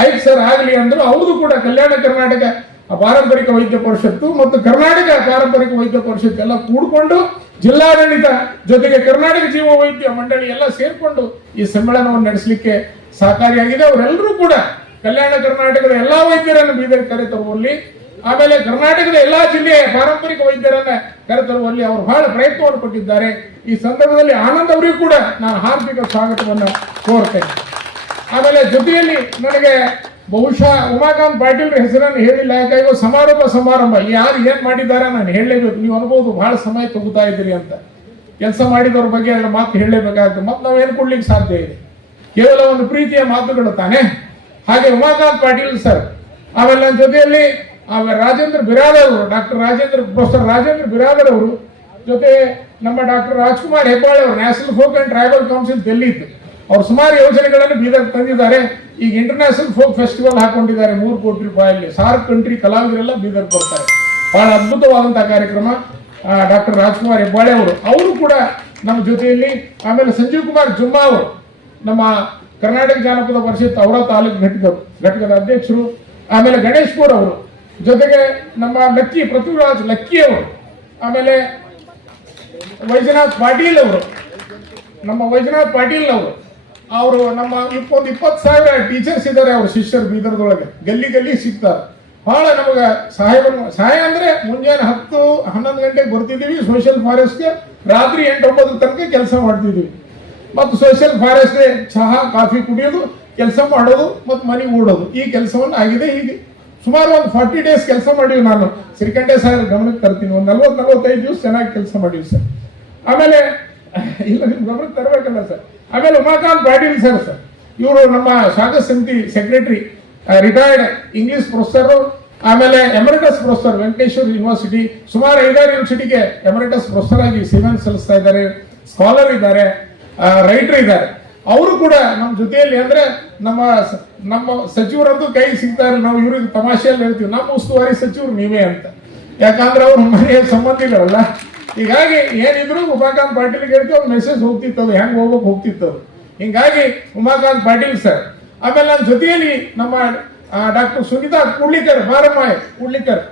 ಆಯ್ತು ಸರ್ ಆಗ್ಲಿ ಅಂದ್ರು. ಅವ್ರದ್ದು ಕೂಡ ಕಲ್ಯಾಣ ಕರ್ನಾಟಕ ಪಾರಂಪರಿಕ ವೈದ್ಯ ಪರಿಷತ್ತು ಮತ್ತು ಕರ್ನಾಟಕ ಪಾರಂಪರಿಕ ವೈದ್ಯ ಪರಿಷತ್ತು ಎಲ್ಲ ಕೂಡಿಕೊಂಡು ಜಿಲ್ಲಾಡಳಿತ ಜೊತೆಗೆ ಕರ್ನಾಟಕ ಜೀವ ವೈದ್ಯ ಮಂಡಳಿ ಎಲ್ಲ ಸೇರ್ಕೊಂಡು ಈ ಸಮ್ಮೇಳನವನ್ನು ನಡೆಸಲಿಕ್ಕೆ ಸಹಕಾರಿಯಾಗಿದೆ. ಅವರೆಲ್ಲರೂ ಕೂಡ ಕಲ್ಯಾಣ ಕರ್ನಾಟಕದ ಎಲ್ಲಾ ವೈದ್ಯರನ್ನು ಬೀದರ್ ಕರೆತರುವಲ್ಲಿ, ಆಮೇಲೆ ಕರ್ನಾಟಕದ ಎಲ್ಲಾ ಜಿಲ್ಲೆಯ ಪಾರಂಪರಿಕ ವೈದ್ಯರನ್ನ ಕರೆತರುವಲ್ಲಿ ಅವರು ಬಹಳ ಪ್ರಯತ್ನವನ್ನು ಪಟ್ಟಿದ್ದಾರೆ. ಈ ಸಂದರ್ಭದಲ್ಲಿ ಆನಂದ್ ಅವರಿಗೂ ಕೂಡ ನಾನು ಹಾರ್ದಿಕ ಸ್ವಾಗತವನ್ನು ಕೋರ್ತೇನೆ. ಆಮೇಲೆ ಜೊತೆಯಲ್ಲಿ ನನಗೆ ಬಹುಶಃ ಉಮಾಕಾಂತ್ ಪಾಟೀಲ್ ಹೆಸರನ್ನು ಹೇಳಿಲ್ಲ, ಯಾಕಂದ್ರೆ ಸಮಾರಂಭ ಯಾರು ಏನ್ ಮಾಡಿದ್ದಾರೆ ನಾನು ಹೇಳಲೇಬೇಕು. ನೀವು ಅನ್ಬೋದು ಬಹಳ ಸಮಯ ತಗೋತಾ ಇದ್ದೀರಿ ಅಂತ. ಕೆಲಸ ಮಾಡಿದವ್ರ ಬಗ್ಗೆ ಅದರ ಮಾತು ಹೇಳಲೇಬೇಕಾಗುತ್ತೆ, ಮತ್ತೆ ನಾವೇನು ಕೊಡ್ಲಿಕ್ಕೆ ಸಾಧ್ಯ ಇದೆ, ಕೇವಲ ಒಂದು ಪ್ರೀತಿಯ ಮಾತುಗಳು ತಾನೆ. ಹಾಗೆ ಉಮಾಕಾಂತ್ ಪಾಟೀಲ್ ಸರ್, ಆಮೇಲೆ ನನ್ನ ಜೊತೆಯಲ್ಲಿ ರಾಜೇಂದ್ರ ಬಿರಾದರ್ ಅವರು, ಪ್ರೊಫೆಸರ್ ರಾಜೇಂದ್ರ ಬಿರಾದರ್ ಅವರು, ಜೊತೆ ನಮ್ಮ ಡಾಕ್ಟರ್ ರಾಜ್ಕುಮಾರ್ ಹೆಬ್ಬಾಳೆ ಅವರು, national folk and tribal council Delhi ಇತ್ತು, ಅವರು ಸುಮಾರು ಯೋಜನೆಗಳನ್ನು ಬೀದರ್ ತಂದಿದ್ದಾರೆ. ಈಗ ಇಂಟರ್ನ್ಯಾಷನಲ್ ಫೋಕ್ ಫೆಸ್ಟಿವಲ್ ಹಾಕೊಂಡಿದ್ದಾರೆ 3 ಕೋಟಿ ರೂಪಾಯಲ್ಲಿ. ಸಾರ್ಕ್ ಕಂಟ್ರಿ ಕಲಾವಿದರೆಲ್ಲ ಬೀದರ್ ಕೊಡ್ತಾರೆ. ಬಹಳ ಅದ್ಭುತವಾದಂತಹ ಕಾರ್ಯಕ್ರಮ. ಡಾಕ್ಟರ್ ರಾಜ್ಕುಮಾರ್ ಹೆಬ್ಬಾಳೆ ಅವರು ಕೂಡ ನಮ್ಮ ಜೊತೆಯಲ್ಲಿ. ಆಮೇಲೆ ಸಂಜೀವ್ ಕುಮಾರ್ ಜುಮ್ಮಾ ಅವರು ನಮ್ಮ ಕರ್ನಾಟಕ ಜಾನಪದ ಪರಿಷತ್ ಅವರ ತಾಲೂಕು ಘಟಕದ ಅಧ್ಯಕ್ಷರು. ಆಮೇಲೆ ಗಣೇಶ್ ಪೂರ್ ಅವರು, ಜೊತೆಗೆ ನಮ್ಮ ಪೃಥ್ವಿರಾಜ್ ಲಕ್ಕಿ ಅವರು, ಆಮೇಲೆ ವೈಜನಾಥ್ ಪಾಟೀಲ್ ಅವರು, ಅವರು ನಮ್ಮ 20,000 ಟೀಚರ್ಸ್ ಇದ್ದಾರೆ, ಅವ್ರ ಶಿಷ್ಯರು ಬೀದರ್ದೊಳಗೆ ಗಲ್ಲಿ ಸಿಗ್ತಾರೆ. ಬಹಳ ನಮಗ ಸಹಾಯ ಅಂದ್ರೆ ಮುಂಜಾನೆ 10-11 ಗಂಟೆಗೆ ಬರ್ತಿದೀವಿ ಸೋಷಿಯಲ್ ಫಾರೆಸ್ಟ್ಗೆ, ರಾತ್ರಿ 8-9 ತನಕ ಕೆಲಸ ಮಾಡ್ತಿದೀವಿ. ಮತ್ತು ಸೋಷಿಯಲ್ ಫಾರೆಸ್ಟ್ ಚಹಾ ಕಾಫಿ ಕುಡಿಯೋದು, ಕೆಲಸ ಮಾಡೋದು ಮತ್ತು ಮನೆಗೆ ಓಡೋದು, ಈ ಕೆಲಸವನ್ನು ಆಗಿದೆ. ಹೀಗೆ ಸುಮಾರು ಒಂದು 40 ಡೇಸ್ ಕೆಲಸ ಮಾಡಿವಿ. ನಾನು ಶ್ರೀಕಂಠೆ ಸರ್ ಗಮನಕ್ಕೆ ತರ್ತೀನಿ, ಒಂದು 40-45 ದಿವಸ ಚೆನ್ನಾಗಿ ಕೆಲಸ ಮಾಡಿವಿ ಸರ್. ಆಮೇಲೆ ಇಲ್ಲ ನಿಮ್ ಗಮನಕ್ಕೆ ತರಬೇಕಲ್ಲ ಸರ್. ಆಮೇಲೆ ಉಮಾಕಾಂತ್ ಪಾಟೀಲ್ ಸರ್, ಇವರು ನಮ್ಮ ಶಾಖಾ ಸಮಿತಿ ಸೆಕ್ರೆಟರಿ, ರಿಟೈರ್ಡ್ ಇಂಗ್ಲಿಷ್ ಪ್ರೊಫೆಸರ್, ಆಮೇಲೆ ಎಮರಿಟಸ್ ಪ್ರೊಫೆಸರ್ ವೆಂಕಟೇಶ್ವರ ಯೂನಿವರ್ಸಿಟಿ, ಸುಮಾರು 5-6 ಯೂನಿವರ್ಸಿಟಿಗೆ ಎಮರಿಟಸ್ ಪ್ರೊಫೆಸರ್ ಆಗಿ ಸೇವೆಯನ್ನು ಸಲ್ಲಿಸ್ತಾ ಇದ್ದಾರೆ. ಸ್ಕಾಲರ್ ಇದ್ದಾರೆ, ರೈಟರ್ ಇದ್ದಾರೆ. ಅವರು ಕೂಡ ನಮ್ಮ ಜೊತೆಯಲ್ಲಿ, ಅಂದ್ರೆ ನಮ್ಮ ಸಚಿವರಂತೂ ಕೈ ಸಿಗ್ತಾರೆ. ನಾವು ಇವ್ರಿಗೆ ತಮಾಷೆಯಲ್ಲಿ ಹೇಳ್ತೀವಿ, ನಮ್ಮ ಉಸ್ತುವಾರಿ ಸಚಿವರು ನೀವೇ ಅಂತ, ಯಾಕಂದ್ರೆ ಅವ್ರ ಮನೆಯ ಸಂಬಂಧಿಗಳಲ್ಲ. ಹೀಗಾಗಿ ಏನಿದ್ರು ಉಮಾಕಾಂತ್ ಪಾಟೀಲ್ ಹೇಳ್ತೀವಿ, ಅವ್ರ ಮೆಸೇಜ್ ಹೋಗ್ತಿತ್ತದು, ಹೆಂಗ್ ಹೋಗ್ತಿತ್ತದು. ಹಿಂಗಾಗಿ ಉಮಾಕಾಂತ್ ಪಾಟೀಲ್ ಸರ್. ಆಮೇಲೆ ನನ್ನ ಜೊತೆಯಲ್ಲಿ ನಮ್ಮ ಡಾಕ್ಟರ್ ಸುನೀತಾ ಕೂಡ್ಲಿಕರ್, ಕೂಡ್ಲಿಕರ್,